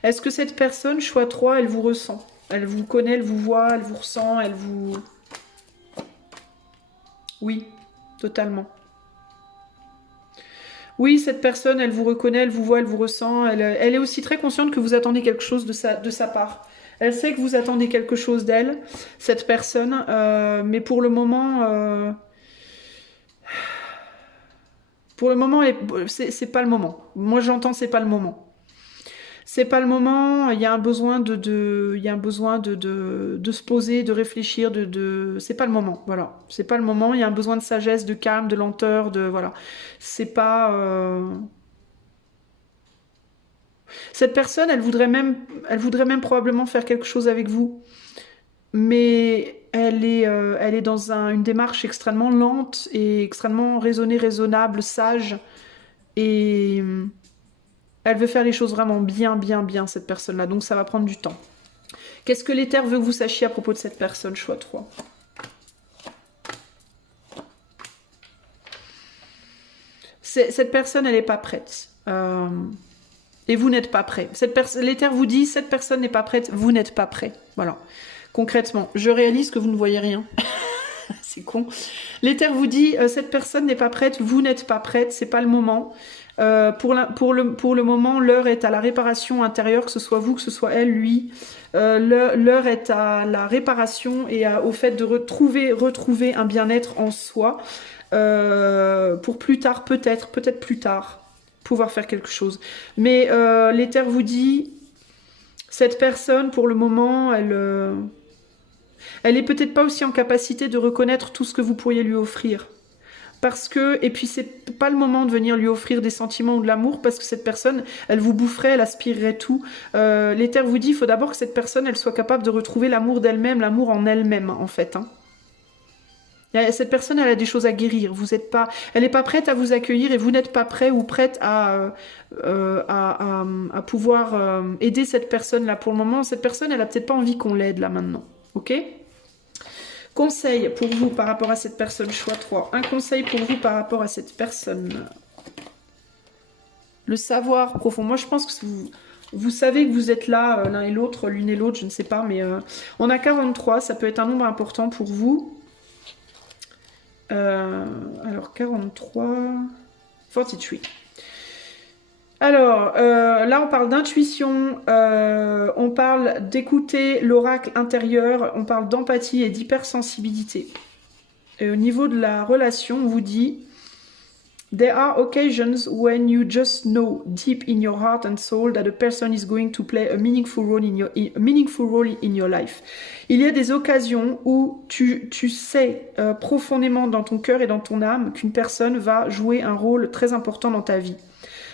Est-ce que cette personne, choix 3, elle vous ressent? Elle vous connaît, elle vous voit, elle vous ressent, elle vous... Oui, totalement. Oui, cette personne, elle vous reconnaît, elle vous voit, elle vous ressent. Elle est aussi très consciente que vous attendez quelque chose de sa part. Elle sait que vous attendez quelque chose d'elle, cette personne. Mais pour le moment, c'est pas le moment. Moi, j'entends, c'est pas le moment. C'est pas le moment, il y a un besoin il y a un besoin de se poser, de réfléchir, c'est pas le moment, voilà. C'est pas le moment, il y a un besoin de sagesse, de calme, de lenteur, voilà. C'est pas... Cette personne, elle voudrait même probablement faire quelque chose avec vous. Mais elle est dans une démarche extrêmement lente et extrêmement raisonnée, raisonnable, sage. Et elle veut faire les choses vraiment bien, cette personne-là. Donc ça va prendre du temps. Qu'est-ce que l'éther veut que vous sachiez à propos de cette personne? Choix 3. Cette personne, elle n'est pas prête. Et vous n'êtes pas prêt. L'éther vous dit, cette personne n'est pas prête, vous n'êtes pas prêt. Voilà. Concrètement, je réalise que vous ne voyez rien. C'est con. L'éther vous dit, cette personne n'est pas prête, vous n'êtes pas prête, c'est pas le moment. Pour le moment, l'heure est à la réparation intérieure, que ce soit vous, que ce soit elle, lui. L'heure est à la réparation et au fait de retrouver un bien-être en soi. Pour plus tard, peut-être plus tard, pouvoir faire quelque chose. Mais l'éther vous dit, cette personne, pour le moment, elle est peut-être pas aussi en capacité de reconnaître tout ce que vous pourriez lui offrir. Parce que, et puis c'est pas le moment de venir lui offrir des sentiments ou de l'amour, parce que cette personne, elle vous boufferait, elle aspirerait tout. L'éther vous dit, il faut d'abord que cette personne, elle soit capable de retrouver l'amour d'elle-même, l'amour en elle-même, en fait. Hein. Cette personne, elle a des choses à guérir. Elle n'est pas prête à vous accueillir et vous n'êtes pas prêt ou prête à pouvoir aider cette personne-là. Pour le moment, cette personne, elle a peut-être pas envie qu'on l'aide là maintenant. Ok ? Conseil pour vous par rapport à cette personne, choix 3. Un conseil pour vous par rapport à cette personne. Le savoir profond. Moi, je pense que vous savez que vous êtes là, l'un et l'autre, l'une et l'autre, je ne sais pas, mais on a 43, ça peut être un nombre important pour vous. Alors, 43... 43. Alors, là, on parle d'intuition, on parle d'écouter l'oracle intérieur, on parle d'empathie et d'hypersensibilité. Et au niveau de la relation, on vous dit There are occasions when you just know deep in your heart and soul that a person is going to play a meaningful role in your life. Il y a des occasions où tu sais profondément dans ton cœur et dans ton âme qu'une personne va jouer un rôle très important dans ta vie.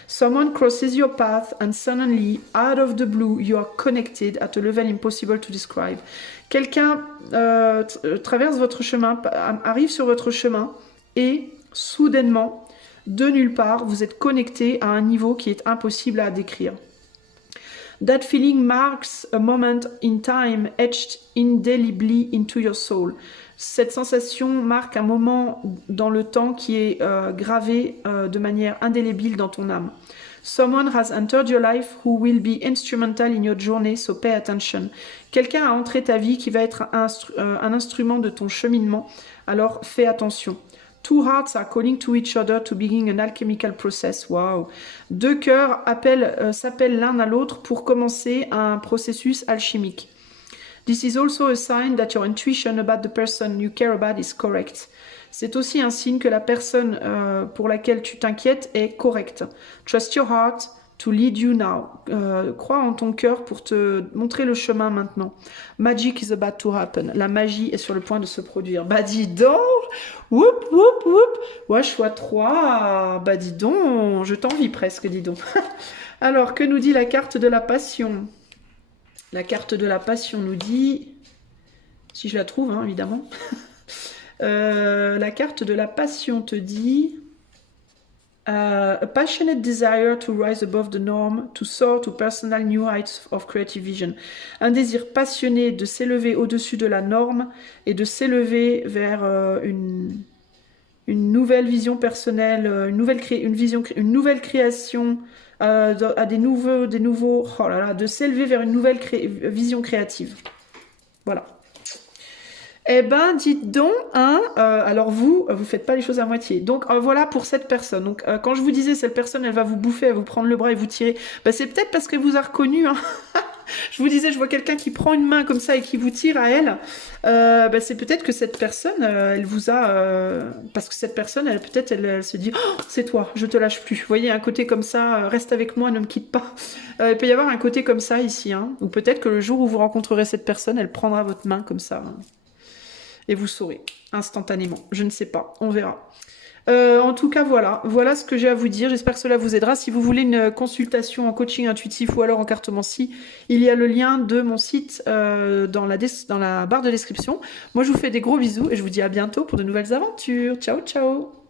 Someone crosses your path and suddenly, out of the blue, you are connected at a level impossible to describe. Quelqu'un traverse votre chemin, arrive sur votre chemin et soudainement, de nulle part, vous êtes connecté à un niveau qui est impossible à décrire. That feeling marks a moment in time etched indelibly into your soul. Cette sensation marque un moment dans le temps qui est gravé de manière indélébile dans ton âme. Someone has entered your life who will be instrumental in your journey, so pay attention. Quelqu'un a entré ta vie qui va être un instrument de ton cheminement, alors fais attention. Two hearts are calling to each other to begin an alchemical process. Wow. Deux cœurs s'appellent l'un à l'autre pour commencer un processus alchimique. This is also a sign that your intuition about the person you care about is correct. C'est aussi un signe que la personne pour laquelle tu t'inquiètes est correcte. Trust your heart to lead you now. Crois en ton cœur pour te montrer le chemin maintenant. Magic is about to happen. La magie est sur le point de se produire. Bah dis donc, whoop, whoop, whoop. Ouais, choix 3. Bah dis donc, je t'envie presque, dis donc. Alors, que nous dit la carte de la passion? La carte de la passion nous dit, si je la trouve, hein, évidemment. La carte de la passion te dit a passionate desire to rise above the norm, to soar to personal new heights of creative vision. Un désir passionné de s'élever au-dessus de la norme et de s'élever vers une nouvelle vision personnelle, une nouvelle création, à des nouveaux, oh là là, de s'élever vers une nouvelle vision créative. Voilà. Eh ben, dites donc, hein, alors vous faites pas les choses à moitié. Donc voilà pour cette personne. Donc quand je vous disais cette personne, elle va vous bouffer, elle va vous prendre le bras et vous tirer, bah, c'est peut-être parce qu'elle vous a reconnu. Hein. Je vous disais, je vois quelqu'un qui prend une main comme ça et qui vous tire à elle. Bah, c'est peut-être que cette personne, elle vous a, parce que cette personne, elle se dit, oh, c'est toi, je te lâche plus. Vous voyez, un côté comme ça, reste avec moi, ne me quitte pas. Il peut y avoir un côté comme ça ici, hein. Ou peut-être que le jour où vous rencontrerez cette personne, elle prendra votre main comme ça. Hein. Et vous saurez instantanément. Je ne sais pas, on verra. En tout cas, voilà ce que j'ai à vous dire. J'espère que cela vous aidera. Si vous voulez une consultation en coaching intuitif ou alors en cartomancie, il y a le lien de mon site dans la barre de description. Moi, je vous fais des gros bisous et je vous dis à bientôt pour de nouvelles aventures. Ciao, ciao!